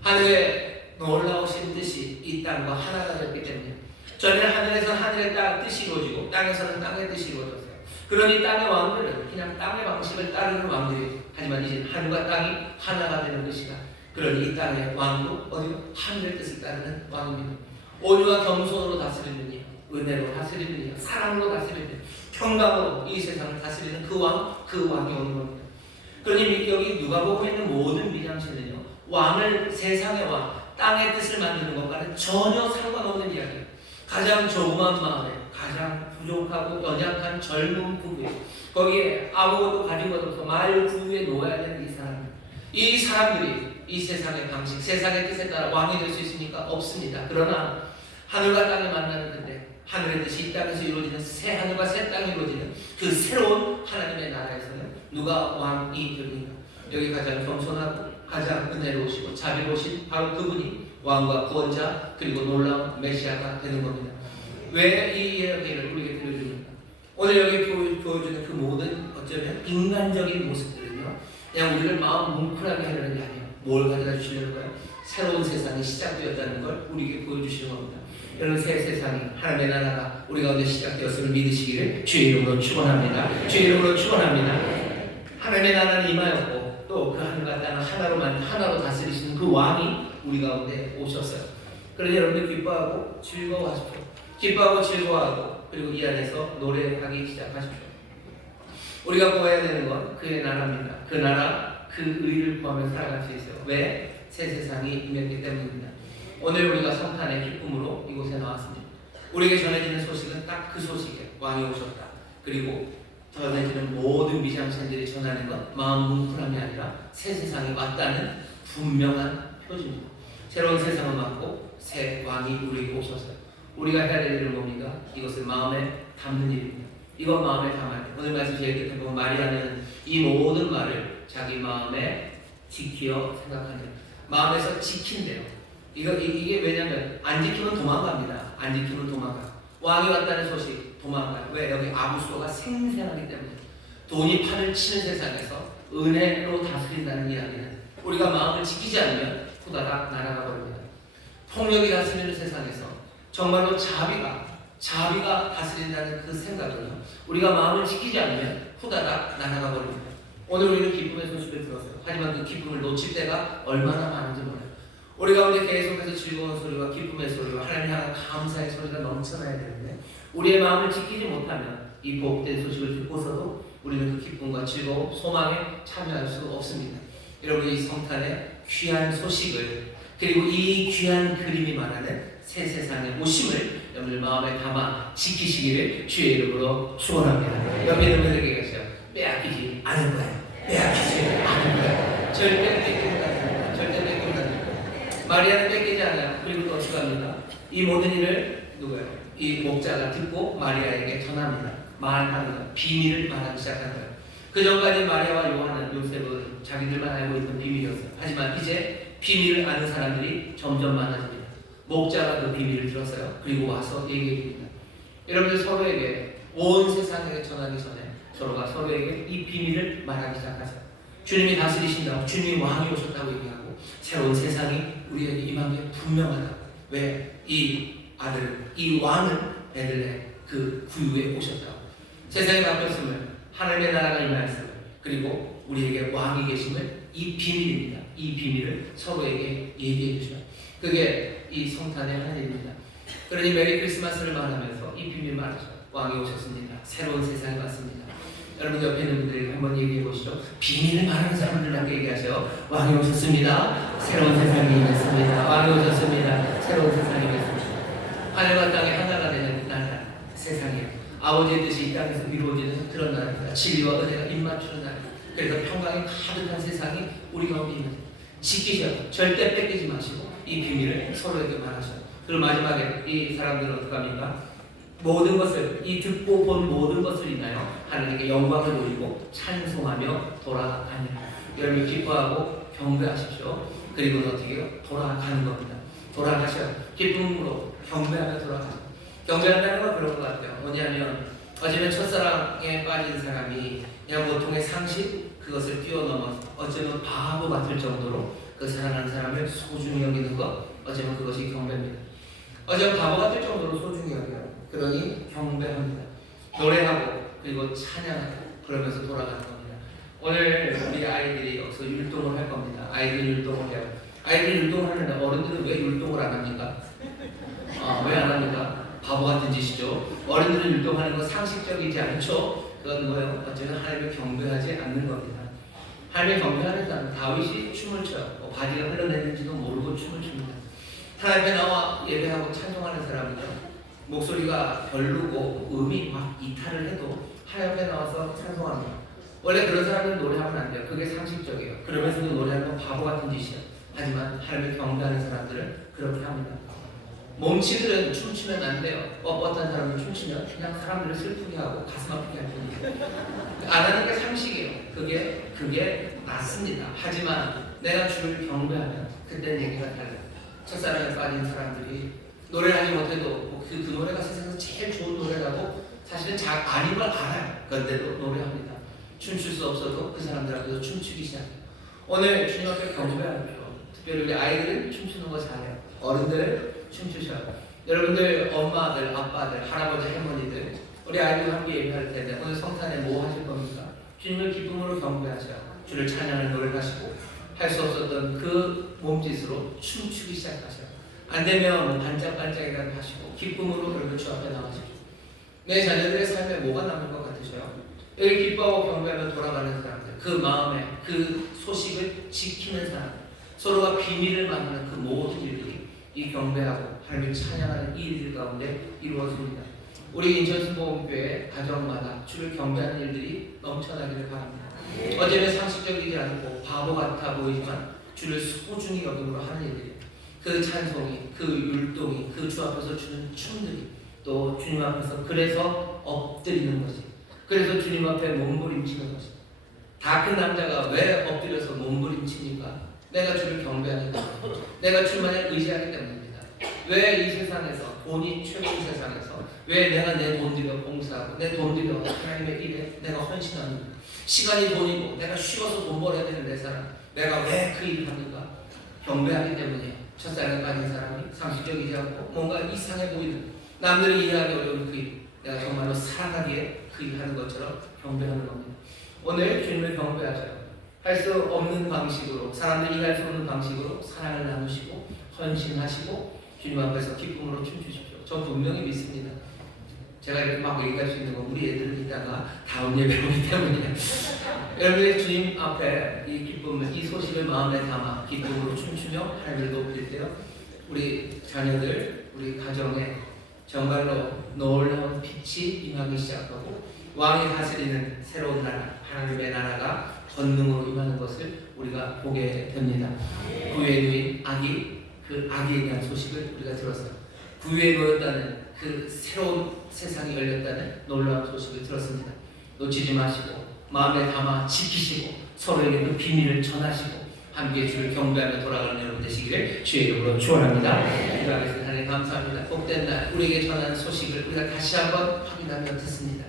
하늘에 놀라우신 뜻이 이 땅과 하나가 됐기 때문에, 전에 하늘에서 하늘의 뜻이 이루어지고 땅에서는 땅의 뜻이 이루어졌어요. 그러니 땅의 왕들은 그냥 땅의 방식을 따르는 왕들이에요. 하지만 이제 하늘과 땅이 하나가 되는 것이다. 그러니 이 땅의 왕도 어디요? 하늘의 뜻을 따르는 왕입니다. 온유와 겸손으로 다스리는 이, 은혜로 다스리는 이, 사랑으로 다스리는 이, 평강으로 이 세상을 다스리는 그 왕이 오는 겁니다. 그러니 여기 누가복음에 있는 모든 미장센은요, 왕을, 세상의 왕, 땅의 뜻을 만드는 것과는 전혀 상관없는 이야기예요. 가장 조그만 마음에, 가장 부족하고 연약한 젊은 부부에, 거기에 아무것도 가진 것 없어 말 구유에 놓아야 되는 이 사람들이 이 세상의 방식, 세상의 뜻에 따라 왕이 될 수 있습니까? 없습니다. 그러나 하늘과 땅이 만나는 그때, 하늘의 뜻이 이 땅에서 이루어지는 새 하늘과 새 땅이 이루어지는 그 새로운 하나님의 나라에서는 누가 왕이 됩니까? 여기 가장 겸손하고 가장 은혜로우시고 자비로우신 바로 그분이 왕과 구원자 그리고 놀라운 메시아가 되는 겁니다. 왜 이 이야기를 우리에게 들려줍니까? 오늘 여기 보여주는 그 모든 어쩌면 인간적인 모습들은요, 그냥 우리를 마음 뭉클하게 하려는 게 아니에요. 뭘 가져다 주시려는 거예요? 새로운 세상이 시작되었다는 걸 우리에게 보여주시는 겁니다. 여러분, 새 세상이, 하나님의 나라가 우리 가운데 시작되었음을 믿으시기를 주의 이름으로 축원합니다. 주의 이름으로 축원합니다. 하나님의 나라는 임하였고 또 그 하늘과 땅을 하나로 다스리시는 그 왕이 우리 가운데 오셨어요. 그래서 여러분들 기뻐하고 즐거워하십시오. 기뻐하고 즐거워하고 그리고 이 안에서 노래하기 시작하십시오. 우리가 구해야 되는 건 그의 나라입니다. 그 나라, 그 의를 구하며 살아갈 수 있어요. 왜? 새 세상이 임했기 때문입니다. 오늘 우리가 성탄의 기쁨으로 이곳에 나왔습니다. 우리에게 전해지는 소식은 딱 그 소식이에요. 왕이 오셨다. 그리고 전해지는 모든 미장센들이 전하는 건 마음 뭉클함이 아니라 새 세상이 왔다는 분명한 표지입니다. 새로운 세상을 맞고 새 왕이 우리에게 오셨어요. 우리가 해야 될 일은 뭡니까? 이것을 마음에 담는 일입니다. 이건 마음에 담아야 돼요. 오늘 말씀 제일 끝에 보면 마리아는 이 모든 말을 자기 마음에 지키어 생각하네요. 마음에서 지킨대요. 이게 왜냐면 안 지키면 도망갑니다. 안 지키면 도망가. 왕이 왔다는 소식 도망가요. 왜? 여기 아부수가 생생하기 때문에. 돈이 판을 치는 세상에서 은혜로 다스린다는 이야기는 우리가 마음을 지키지 않으면 후다닥 날아가 버립니다. 폭력이 다스리는 세상에서 정말로 자비가 다스린다는 그 생각은요, 우리가 마음을 지키지 않으면 후다닥 날아가 버립니다. 오늘 우리는 기쁨의 소식을 들었어요. 하지만 그 기쁨을 놓칠 때가 얼마나 많은지 몰라요. 우리 가운데 계속해서 즐거운 소리와 기쁨의 소리와 하나님 향한 감사의 소리가 넘쳐나야 되는데, 우리의 마음을 지키지 못하면 이 복된 소식을 듣고서도 우리는 그 기쁨과 즐거움, 소망에 참여할 수 없습니다. 여러분, 이 성탄의 귀한 소식을, 그리고 이 귀한 그림이 말하는 새 세상의 오심을 여러분들 마음에 담아 지키시기를 주의 이름으로 축원합니다. 옆에 있는 분들에게 계세요. 빼앗기지 않을 거예요. 빼앗기지 않을 거예요. 절대 뺏기지 않아요. 절대 뺏기지 않아요. 마리아는 뺏기지 않아요. 그리고 또 어떻게 합니까? 이 모든 일을 누구예요? 이 목자가 듣고 마리아에게 전합니다. 말합니다. 비밀을 말하기 시작한 거예요. 그 전까지 마리아와 요셉은 자기들만 알고 있던 비밀이었어요. 하지만 이제 비밀을 아는 사람들이 점점 많아집니다. 목자가 그 비밀을 들었어요. 그리고 와서 얘기해 줍니다. 여러분들 서로에게, 온 세상에게 전하기 전에 서로가 서로에게 이 비밀을 말하기 시작하세요. 주님이 다스리신다고, 주님이 왕이 오셨다고 얘기하고 새로운 세상이 우리에게 임한 게 분명하다고. 왜? 이 아들은, 이 왕은 베들레헴 그 구유에 오셨다고. 세상이 바뀌었음을, 하나님의 나라가 임하였음을, 그리고 우리에게 왕이 계심을, 이 비밀입니다. 이 비밀을 서로에게 얘기해 주셔. 그게 이 성탄의 하나님입니다. 그러니 메리 크리스마스를 말하면서 이 비밀 말하죠. 왕이 오셨습니다. 새로운 세상이 왔습니다. 여러분 옆에 있는 분들에게 한번 얘기해 보시죠. 비밀을 말하는 사람들한테 얘기하세요. 왕이 오셨습니다. 새로운 세상이 임했습니다. 왕이 오셨습니다. 새로운 세상이 임했습니다. 하늘과 땅이 하나가 되는 나라, 세상이에요. 아버지의 뜻이 이 땅에서 이루어지는 그런 나라입니다. 진리와 은혜가 입맞추는 나라. 그래서 평강이 가득한 세상이 우리 가운데 있는, 지키셔요. 절대 뺏기지 마시고 이 비밀을 서로에게 말하셔요. 그리고 마지막에 이 사람들은 어떻게 합니까? 모든 것을, 이 듣고 본 모든 것을 인하여 하나님께 영광을 돌리고 찬송하며 돌아가니라. 여러분 기뻐하고 경배하십시오. 그리고는 어떻게 해요? 돌아가는 겁니다. 돌아가셔요. 기쁨으로 경배하며 돌아가요. 경배한다는 건 그런 것 같아요. 뭐냐면 어쩌면 첫사랑에 빠진 사람이 그냥 보통의 상식 그것을 뛰어넘어 어쩌면 바보 같을 정도로 그 사랑하는 사람을 소중히 여기는 것, 어쩌면 그것이 경배입니다. 어쩌면 바보 같을 정도로 소중히 여겨요. 그러니 경배합니다. 노래하고 그리고 찬양하고 그러면서 돌아가는 겁니다. 오늘 우리 아이들이 여기서 율동을 할 겁니다. 아이들 율동을 해요. 아이들 율동하는데 어른들은 왜 율동을 안 합니까? 왜 안 합니까? 바보 같은 짓이죠. 어른들은 율동하는 건 상식적이지 않죠. 그건 뭐예요? 어쩌면 하나님을 경배하지 않는 겁니다. 하나님을 경배하는 사람, 다윗이 춤을 춰요. 바지가 흘러내리는지도 모르고 춤을 춥니다. 하나님 앞에 나와 예배하고 찬송하는 사람은요, 목소리가 별로고 음이 막 이탈을 해도 하나님 앞에 나와서 찬송합니다. 원래 그런 사람은 노래하면 안 돼요. 그게 상식적이에요. 그러면서도 노래하는 건 바보 같은 짓이에요. 하지만 하나님을 경배하는 사람들은 그렇게 합니다. 몸치들은 춤추면 안 돼요. 뻣뻣한 사람은 춤추면 그냥 사람들을 슬프게 하고 가슴 아프게 할 뿐이에요. 안 하는 게 상식이에요. 그게 맞습니다. 하지만 내가 주를 경배하면 그때는 얘기가 달라요. 첫사랑에 빠진 사람들이 노래를 하지 못해도 그 노래가 세상에서 제일 좋은 노래라고 사실은 잘 아닌 걸 알아요. 그런데도 노래합니다. 춤출 수 없어도 그 사람들 앞에서 춤추기 시작해요. 오늘 주님 앞에 경배하십시오. 특별히 우리 아이들은 춤추는 거 잘해요. 어른들 춤추셔요. 여러분들 엄마들, 아빠들, 할아버지, 할머니들 우리 아이들과 함께 예배할 텐데 오늘 성탄에 뭐 하실 겁니까? 주님을 기쁨으로 경배하셔요. 주를 찬양하는 노래를 하시고 할 수 없었던 그 몸짓으로 춤추기 시작하셔요. 안 되면 반짝반짝이라도 하시고 기쁨으로 그러면 주 앞에 나가시죠. 내 자녀들의 삶에 뭐가 남을 것 같으셔요? 여기 기뻐하고 경배하며 돌아가는 사람들, 그 마음에 그 소식을 지키는 사람, 서로가 비밀을 만나는 그 모든 일들이 이 경배하고 하나님을 찬양하는 이 일들 가운데 이루어집니다. 우리 인천순복음교회 가정마다 주를 경배하는 일들이 넘쳐나기를 바랍니다. 어쩌면 상식적이지 않고 바보 같아 보이지만 주를 소중히 여김으로 하는 일들이, 그 찬송이, 그 율동이, 그 주 앞에서 주는 춤들이, 또 주님 앞에서 그래서 엎드리는 것이, 그래서 주님 앞에 몸부림치는 것이. 다 큰 남자가 왜 엎드려서 몸부림칩니까? 내가 주를 경배하니까, 내가 주만을 의지하기 때문입니다. 왜 이 세상에서, 돈이 최고인 세상에서 왜 내가 내 돈 들여 봉사하고 내 돈 들여 하나님의 일에 내가 헌신합니까? 시간이 돈이고 내가 쉬어서 돈 벌어야 되는 내 사람, 내가 왜 그 일을 합니까? 경배하기 때문이에요. 첫사랑에 빠진 사람이 상식적이지 않고 뭔가 이상해 보이는, 남들이 이해하기 어려운 그 일, 내가 정말로 사랑하기에 그 일 하는 것처럼 경배하는 겁니다. 오늘 주님을 경배하셔요. 할 수 없는 방식으로, 사람들이 이해할 수 없는 방식으로 사랑을 나누시고 헌신하시고 주님 앞에서 기쁨으로 춤추십시오. 저 분명히 믿습니다. 제가 이렇게 막 얘기할 수 있는 건 우리 애들은 이따가 다음 예배 오기 때문이에요. 여러분의 주님 앞에 이 기쁨을, 이 소식을 마음에 담아 기쁨으로 춤추며 하나님을 높일 때요, 우리 자녀들, 우리 가정에 정말로 놀라운 빛이 임하기 시작하고 왕이 다스리는 새로운 나라, 하나님의 나라가 권능으로 임하는 것을 우리가 보게 됩니다. 구유에 놓인 아기, 그 아기에 대한 소식을 우리가 들었어요. 구유에 놓였다는 그 새로운 세상이 열렸다는 놀라운 소식을 들었습니다. 놓치지 마시고 마음에 담아 지키시고 서로에게 그 비밀을 전하시고 함께 주를 경배하며 돌아가는 여러분 되시기를 주의 이름으로 축원합니다. 기도하겠습니다. 하나님 감사합니다. 복된 날 우리에게 전하는 소식을 우리가 다시 한번 확인하며 듣습니다.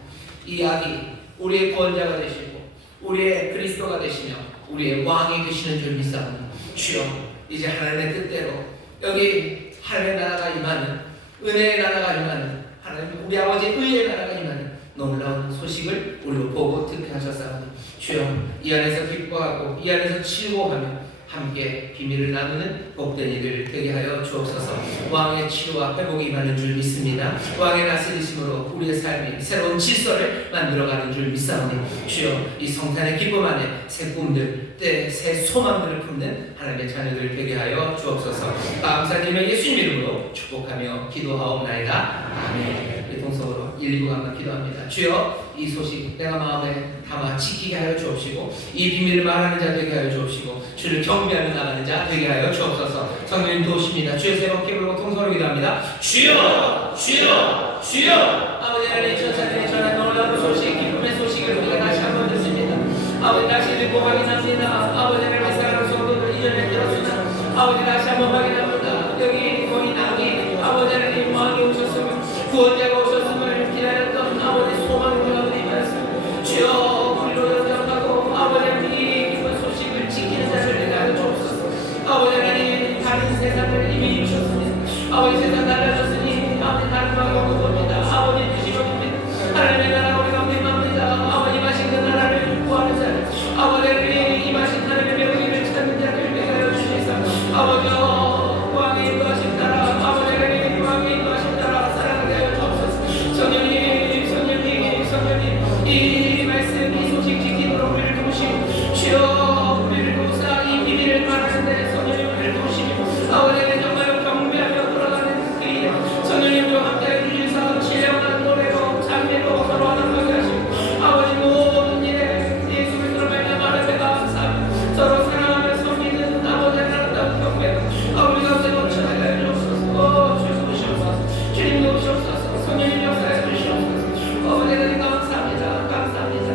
이 아기 우리의 구원자가 되시고 우리의 그리스도가 되시며 우리의 왕이 되시는 줄 믿사옵니다. 주여, 이제 하나님의 뜻대로 여기 하나님의 나라가 임하는, 은혜의 나라가 임하는, 하나님 우리 아버지의 의의 나라가 임하는 놀라운 소식을 우리로 보고 듣게 하셨사오니 주여 이 안에서 기뻐하고 이 안에서 즐거워하며 함께 비밀을 나누는 복된 일을 되게 하여 주옵소서. 왕의 치료와 회복이 임하는 줄 믿습니다. 왕의 다스리심으로 우리의 삶이 새로운 질서를 만들어가는 줄 믿사오니 주여 이 성탄의 기쁨 안에 새 꿈들, 새 소망들을 품는 하나님의 자녀들 되게 하여 주옵소서. 감사드리며 예수님 이름으로 축복하며 기도하옵나이다. 아멘. 동성으로 119 한번 기도합니다. 주여 이 소식 내가 마음에 담아 지키게 하여 주옵시고 이 비밀을 말하는 자 되게 하여 주옵시고 주를 경배하며 나가는 자 되게 하여 주옵소서. 성령님 도우십니다. 주여 세 번 부르고 통성으로 기도합니다. 주여 주여 주여. 아버지 하나님 천사들이 전한 놀라운 소식 기쁨의 소식을 우리가 다시 한번 듣습니다. 아버지 다시 듣고 확인합니다. 아버지 하나님의 사랑하는 성도들 이전에 들었으나 아버지 다시 한번 확인합니다. 여기 거기 나기 아버지 하나님 왕이 오셨으면 구원자가 오셨음을 기다렸던 아버지 소망을 아버지 말씀 주여 우리로 연장하고 아버지 하나님 이 기쁜 소식을 지키는 자를 내게 하여 주옵소서. 아버지 하나님 다른 세상을 이미 이루셨습니다. 아버지 세상 달라졌으니 아버지 다른 방법은 봅니다. 아버지 주시옵니다. 하나님의 나라 우리 가운데 임합니다. 아버지 임하신 그 나라를 구하는 자를 아버지 하나님 임하신 하나님의 명예를 찾는 자를 내게 하여 주시사 아버지 왕의 인도하신 나라 아버지 하나님 왕의 인도하신 나라 사랑하게 하여 주옵소서. 성령님 성령님 성령님 이 말씀 이 소식 지키도록 우리를 도우시고 주여 우리를 도우사 이 비밀을 말하는데 성령님 우리를 도우시고 아버지 하나님 정말로 경배하며 돌아가는 그 일 성령님과 함께하여 주시사 신령한 노래로 장례로 서로 하나님께 하시고 아버지 모든 일에 예수 그리스도로 말미암아 하나님께 감사하며 서로 사랑하며 섬기는 아버지 아름다운 경배 아버지 가운데 넘쳐나게 하여 주옵소서. 주여 도우시옵소서. 주님 도우시옵소서. 성령님 역사해 주시옵소서. 아버지 하나님 감사합니다. 감사합니다.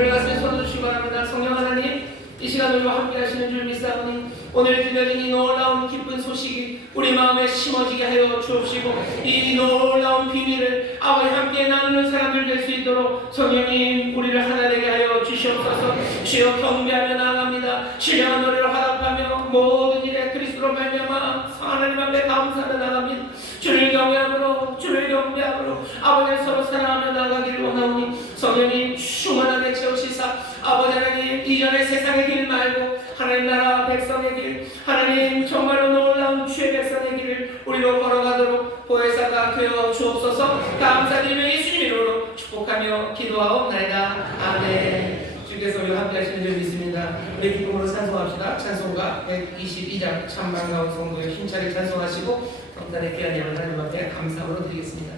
우리 가슴에 손을 주시기 바랍니다. 성령 하나님 이 시간 우리와 함께 하시는 줄 믿사오니 오늘 들려진 이 놀라운 기쁜 소식이 우리 마음에 심어지게 하여 주옵시고 이 놀라운 비밀을 아버지 함께 나누는 사람들 될 수 있도록 성령님 우리를 하나 되게 하여 주시옵소서. 주여 경배하며 나아갑니다. 신령한 노래로 화답하며 모든 일에 그리스도로 말미암아 하나님 앞에 감사하며 나갑니다. 주를 경배함으로 아버지 서로 사랑하며 나가기를 원하오니 성령님 충만하게 채우시사 아버지 하나님 이전의 세상의 길 말고 하나님 나라 백성의 길 하나님 정말로 놀라운 주의 백성의 길을 우리로 걸어가도록 보혜사가 되어 주옵소서. 감사드리며 예수님 이름으로 축복하며 기도하옵나이다. 아멘. 주께서 우리와 함께 하시는 줄 믿습니다. 우리 기쁨으로 찬송합시다. 찬송가 122장 참 반가운 성도여 힘차게 찬송하시고 성탄의 귀한 예물 하나님 앞에 감사함으로 드리겠습니다.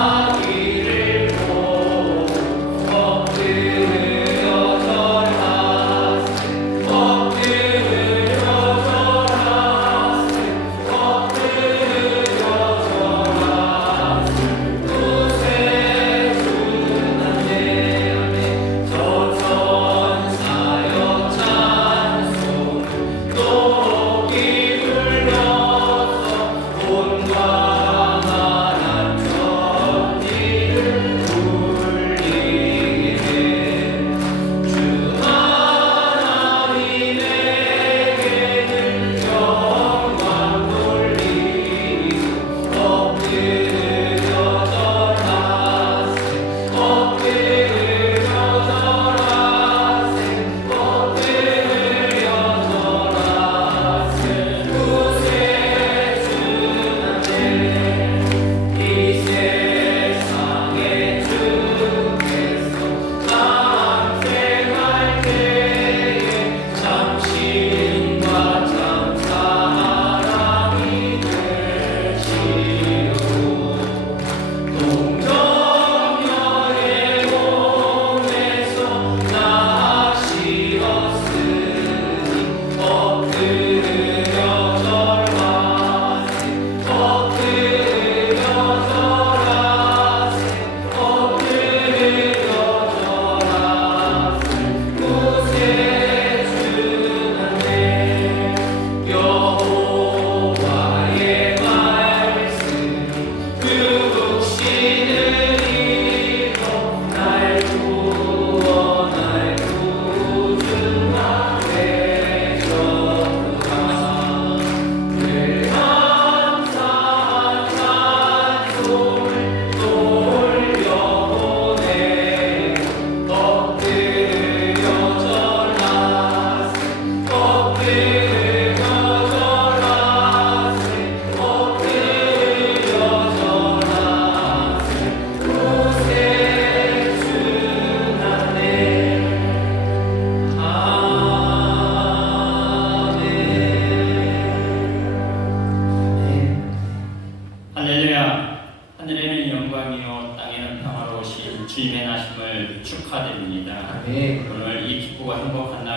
아기를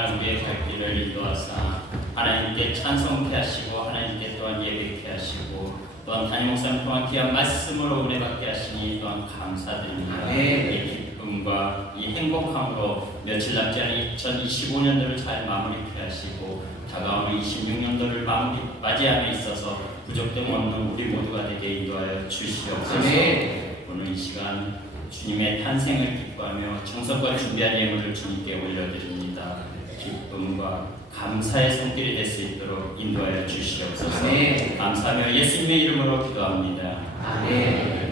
주날 우리의 갈 길을 인도하사 하나님께 찬송케 하시고 하나님께 또한 예배케 하시고 또한 담임 목사님 통한 귀한 말씀으로 은혜 받게 하시니 또한 감사드립니다. 이 기쁨과 이 행복함으로 며칠 남지 않은 2025년도를 잘 마무리케 하시고 다가오는 26년도를 맞이함에 있어서 부족됨 없는 우리 모두가 되게 인도하여 주시옵소서. 오늘 이 시간 주님의 탄생을 기뻐하며 정성과 준비한 예물을 주님께 올려드립니다. 기쁨과 감사의 손길이 될 수 있도록 인도하여 주시옵소서. 감사하며 예수님의 이름으로 기도합니다. 아멘.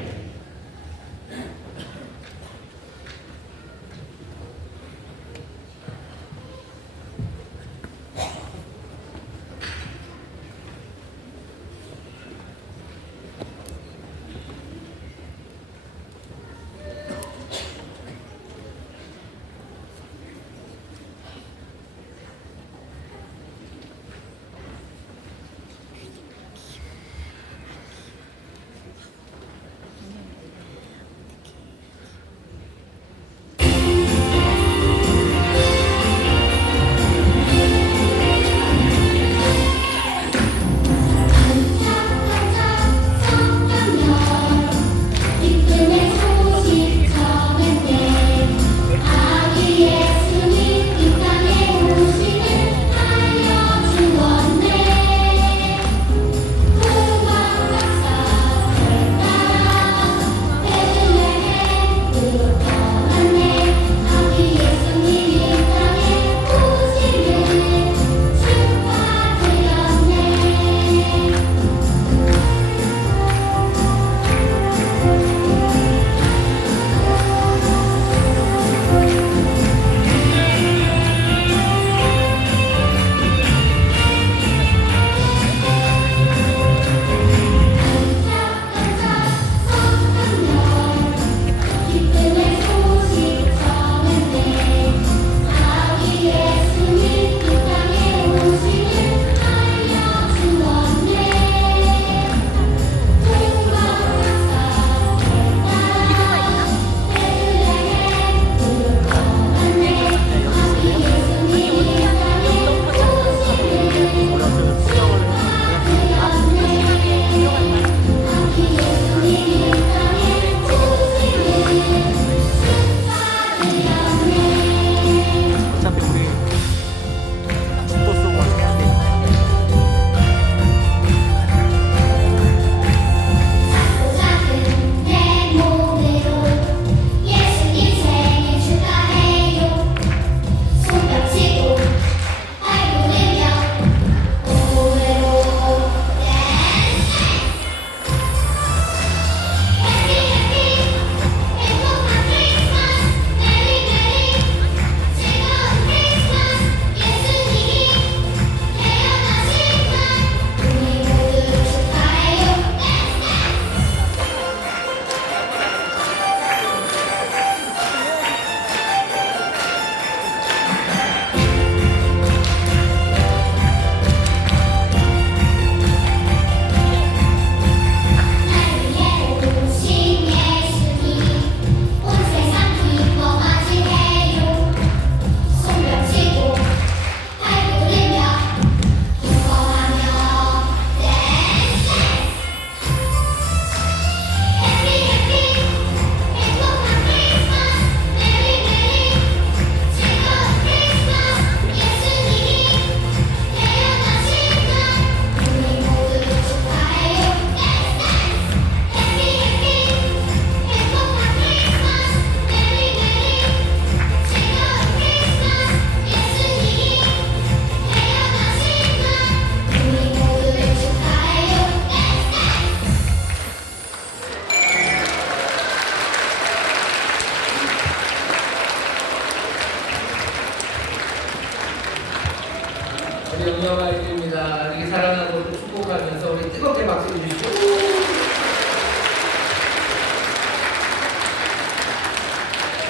영광 아이들입니다. 이렇게 사랑하고 축복하면서 우리 뜨겁게 박수 주시고.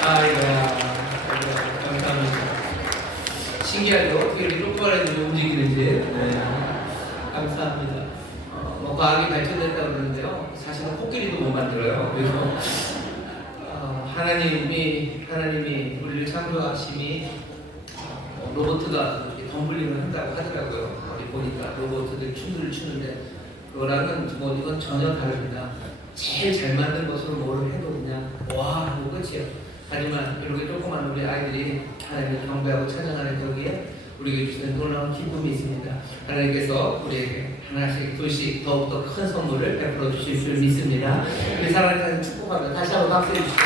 아이고야, 감사합니다. 신기하죠? 어떻게 이렇게 똑바로 움직이는지. 네. 감사합니다. 뭐 과학이 발전됐다고 그러는데요. 사실은 코끼리도 못 만들어요. 그래서 하나님이 우리를 창조하심이 로봇가 이렇게 덤블링을 한다고 하더라고요. 어디 보니까 로봇들 춤을 추는데 그거랑은 뭐 이건 전혀 다릅니다. 제일 잘 만든 것으로 뭐를 해도 그냥 와 하고 끝이에요. 하지만 이렇게 조그만 우리 아이들이 하나님을 경배하고 찬양하는 거기에 우리에게 주시는 놀라운 기쁨이 있습니다. 하나님께서 우리에게 하나씩 둘씩 더욱더 큰 선물을 베풀어 주실 줄 믿습니다. 우리 사랑하는 축복합니다. 다시 한번 박수 해주시죠.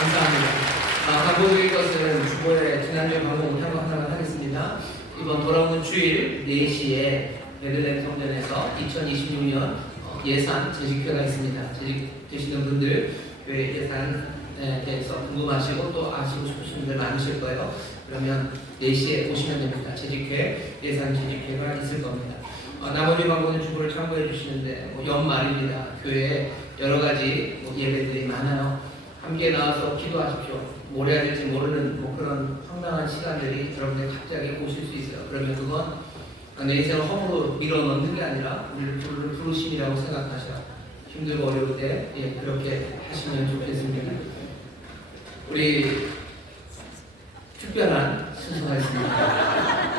감사합니다. 광고드릴 것은 주보에 지난주에 광고 못한 거 하나만 하겠습니다. 이번 돌아오는 주일 4시에 베들레헴 성전에서 2026년 예산 재직회가 있습니다. 재직되시는 분들 교회 예산에 대해서 궁금하시고 또 아시고 싶으신 분들 많으실 거예요. 그러면 4시에 오시면 됩니다. 재직회, 예산 재직회가 있을 겁니다. 나머지 광고는 주보를 참고해 주시는데 연말입니다. 교회에 여러 가지 예배들이 많아요. 함께 나와서 기도하십시오. 뭘 해야 될지 모르는 그런 황당한 시간들이 여러분들 갑자기 오실 수 있어요. 그러면 그건 내 인생을 허물로 밀어넣는 게 아니라 우리를 부르심이라고 생각하셔. 힘들고 어려울 때 그렇게 하시면 좋겠습니다. 우리 특별한 순서가 있습니다.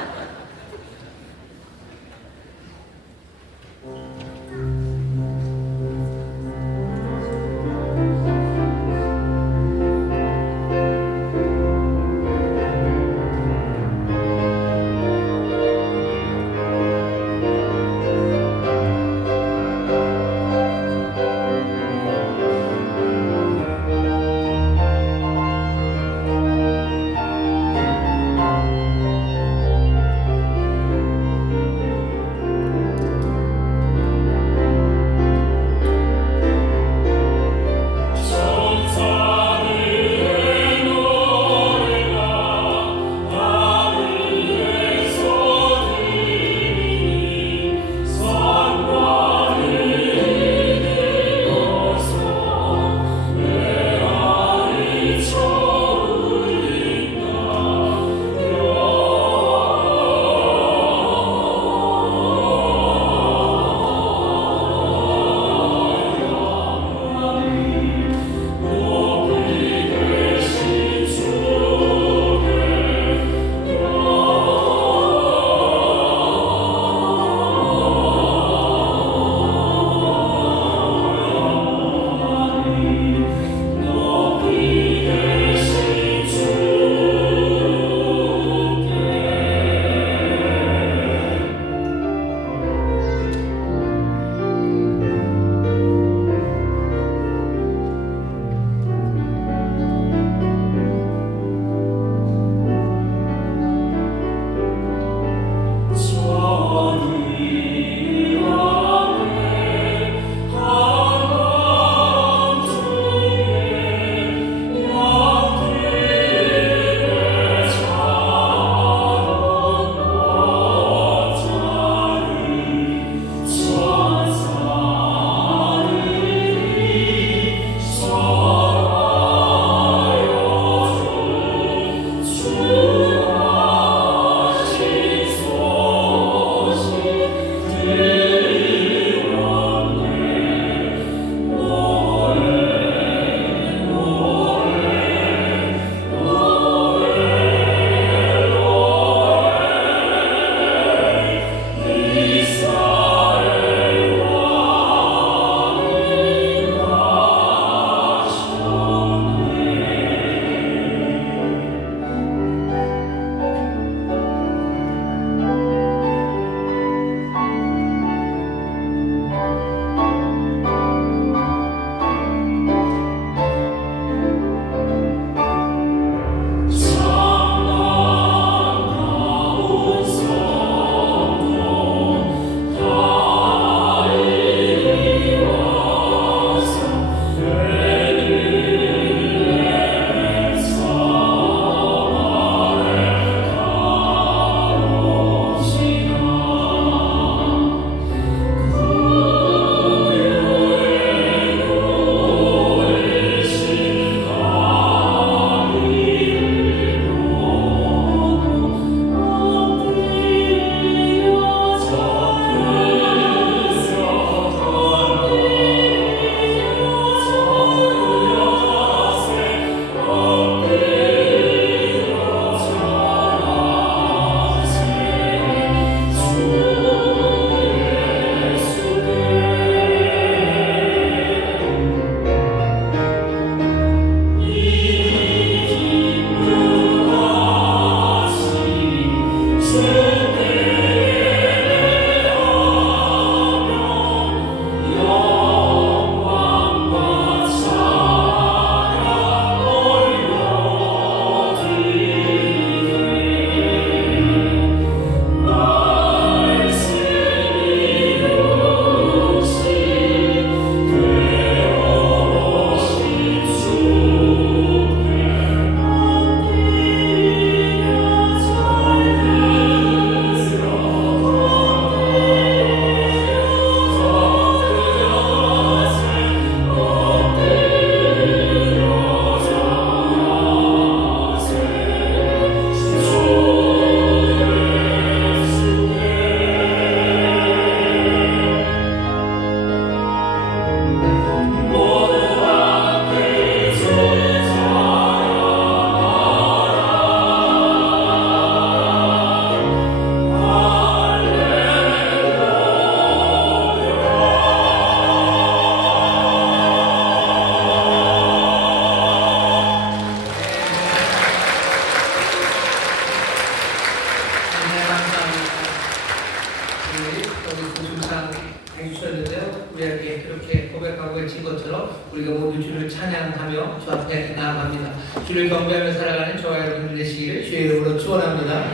우리가 모두 주를 찬양하며 주 앞에 나아갑니다. 주를 경배하며 살아가는 저와 여러분들 되시기를 주의 이름으로 축원합니다.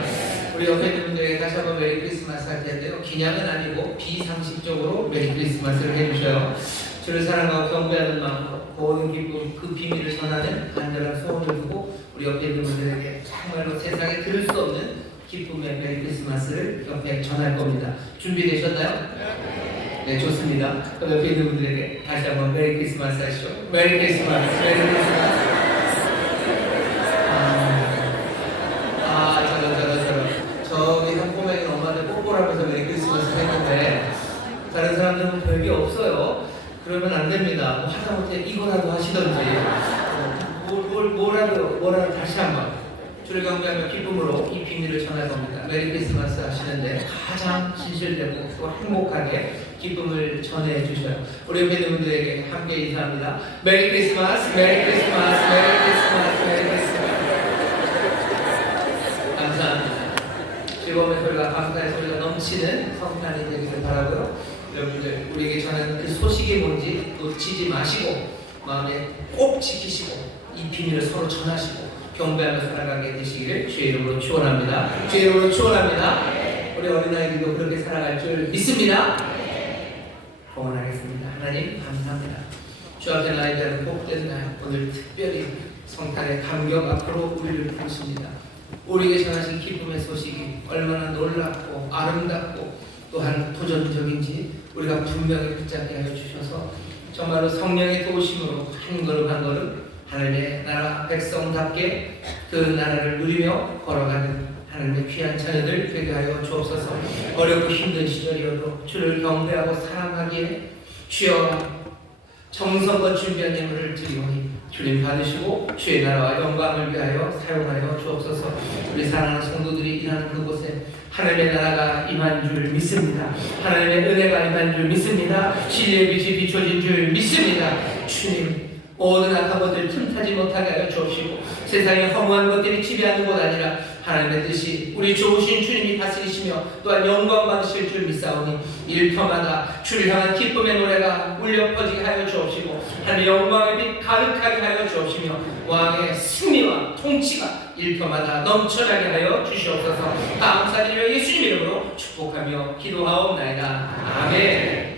우리 옆에 있는 분들에게 다시 한번 메리 크리스마스 할 텐데요. 기냥은 아니고 비상식적으로 메리 크리스마스를 해주셔요. 주를 사랑하고 경배하는 마음으로 모든 기쁨 그 비밀을 전하는 간절한 소원을 두고 우리 옆에 있는 분들에게 정말로 세상에 들을 수 없는 기쁨의 메리 크리스마스를 옆에 전할 겁니다. 준비되셨나요? 네, 좋습니다. 그럼 옆에 있는 분들에게 다시 한번 메리 크리스마스 하시죠. 메리 크리스마스, 메리 크리스마스. 저기 한 꼬맹이 엄마한테 뽀뽀를 하면서 메리 크리스마스 했는데 다른 사람들은 별게 없어요. 그러면 안 됩니다. 뭐 하다못해 이거라도 하시던지 뭐라도 다시 한번 주를 경배하며 기쁨으로 이 비밀을 전할 겁니다. 메리 크리스마스 하시는데 가장 진실되고 또 행복하게 기쁨을 전해 주셔요. 우리 옆에 있는 분들에게 함께 인사합니다. 메리 크리스마스, 메리 크리스마스, 메리 크리스마스, 메리 크리스마스. 감사합니다. 즐거움의 소리가 감사의 소리가 넘치는 성탄이 되기를 바라고요. 여러분들 우리에게 전하는 그 소식이 뭔지 놓치지 마시고 마음에 꼭 지키시고 이 비밀을 서로 전하시고 경배하며 살아가게 되시기를 주의 이름으로 축원합니다. 주의 이름으로 축원합니다. 우리 어린아이들도 그렇게 살아갈 줄 믿습니다. 응원하겠습니다. 하나님 감사합니다. 주 앞에 나에 대한 복된 날 오늘 특별히 성탄의 감격 앞으로 우리를 부르십니다. 우리에게 전하신 기쁨의 소식이 얼마나 놀랍고 아름답고 또한 도전적인지 우리가 분명히 붙잡게 하여 주셔서 정말로 성령의 도우심으로 한 걸음 한 걸음 하나님의 나라 백성답게 그 나라를 누리며 걸어가는 하나님의 귀한 자녀들 되게 하여 주옵소서. 어렵고 힘든 시절이어도 주를 경배하고 사랑하기에 주여 정성껏 준비한 예물을 드리오니 주님 받으시고 주의 나라와 영광을 위하여 사용하여 주옵소서. 우리 사랑하는 성도들이 일하는 그곳에 하나님의 나라가 임한 줄 믿습니다. 하나님의 은혜가 임한 줄 믿습니다. 진리의 빛이 비춰진 줄 믿습니다. 주님 모든 악한 것들 틈타지 못하게 하여 주옵시고 세상의 허무한 것들이 지배하는 곳 아니라 하나님의 뜻이 우리 좋으신 주님이 다스리시며 또한 영광 받으실 줄 믿사오니 일터마다 주를 향한 기쁨의 노래가 울려 퍼지게 하여 주옵시고 하나님의 영광의 빛 가득하게 하여 주옵시며 왕의 승리와 통치가 일터마다 넘쳐나게 하여 주시옵소서. 감사드리며 예수님 이름으로 축복하며 기도하옵나이다. 아멘.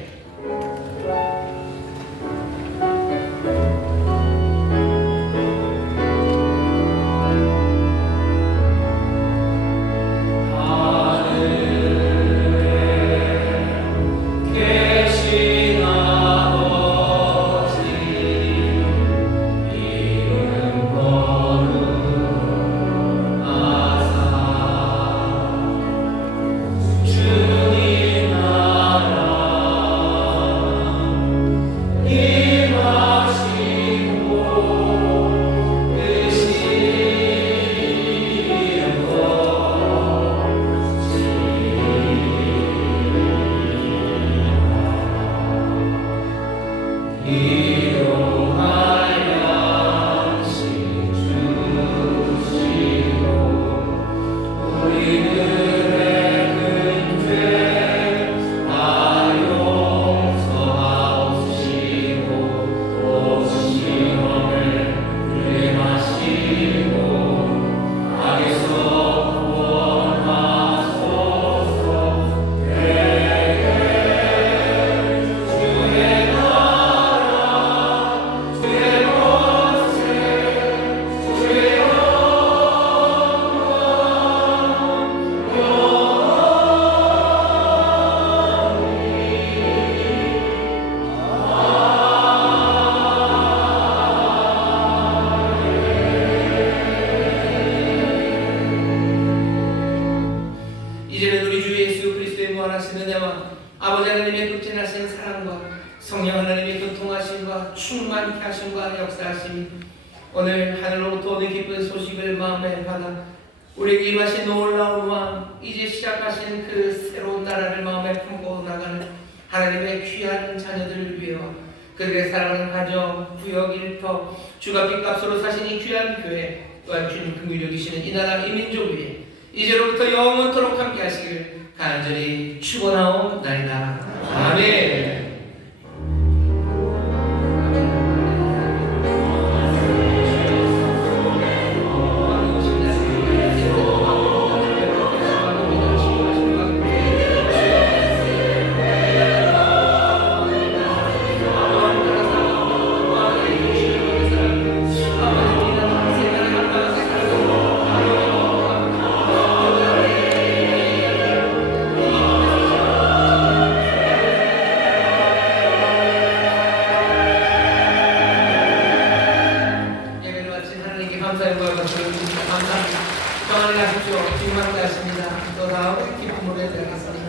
아버지 하나님의 극진하신 사랑과 성령 하나님의 교통하심과 충만케 하심과 역사하심이 오늘 하늘로부터 오는 기쁜 소식을 마음에 받아 우리에게 임하신 놀라운 왕, 이제 시작하신 그 새로운 나라를 마음에 품고 나가는 하나님의 귀한 자녀들을 위해와 그들의 사랑하는 가정, 구역, 일터, 주가 빚값으로 사신 이 귀한 교회 또한 주님 긍휼히 여기시는 이 나라 이 민족 위에 이제로부터 영원토록 함께 하시기를 간절히 축원하옵나이다. 아멘. 감사합니다. 평안히 가십시오. 지금 함께 하십니다. 또 다음 기쁜 노래 드리겠습니다.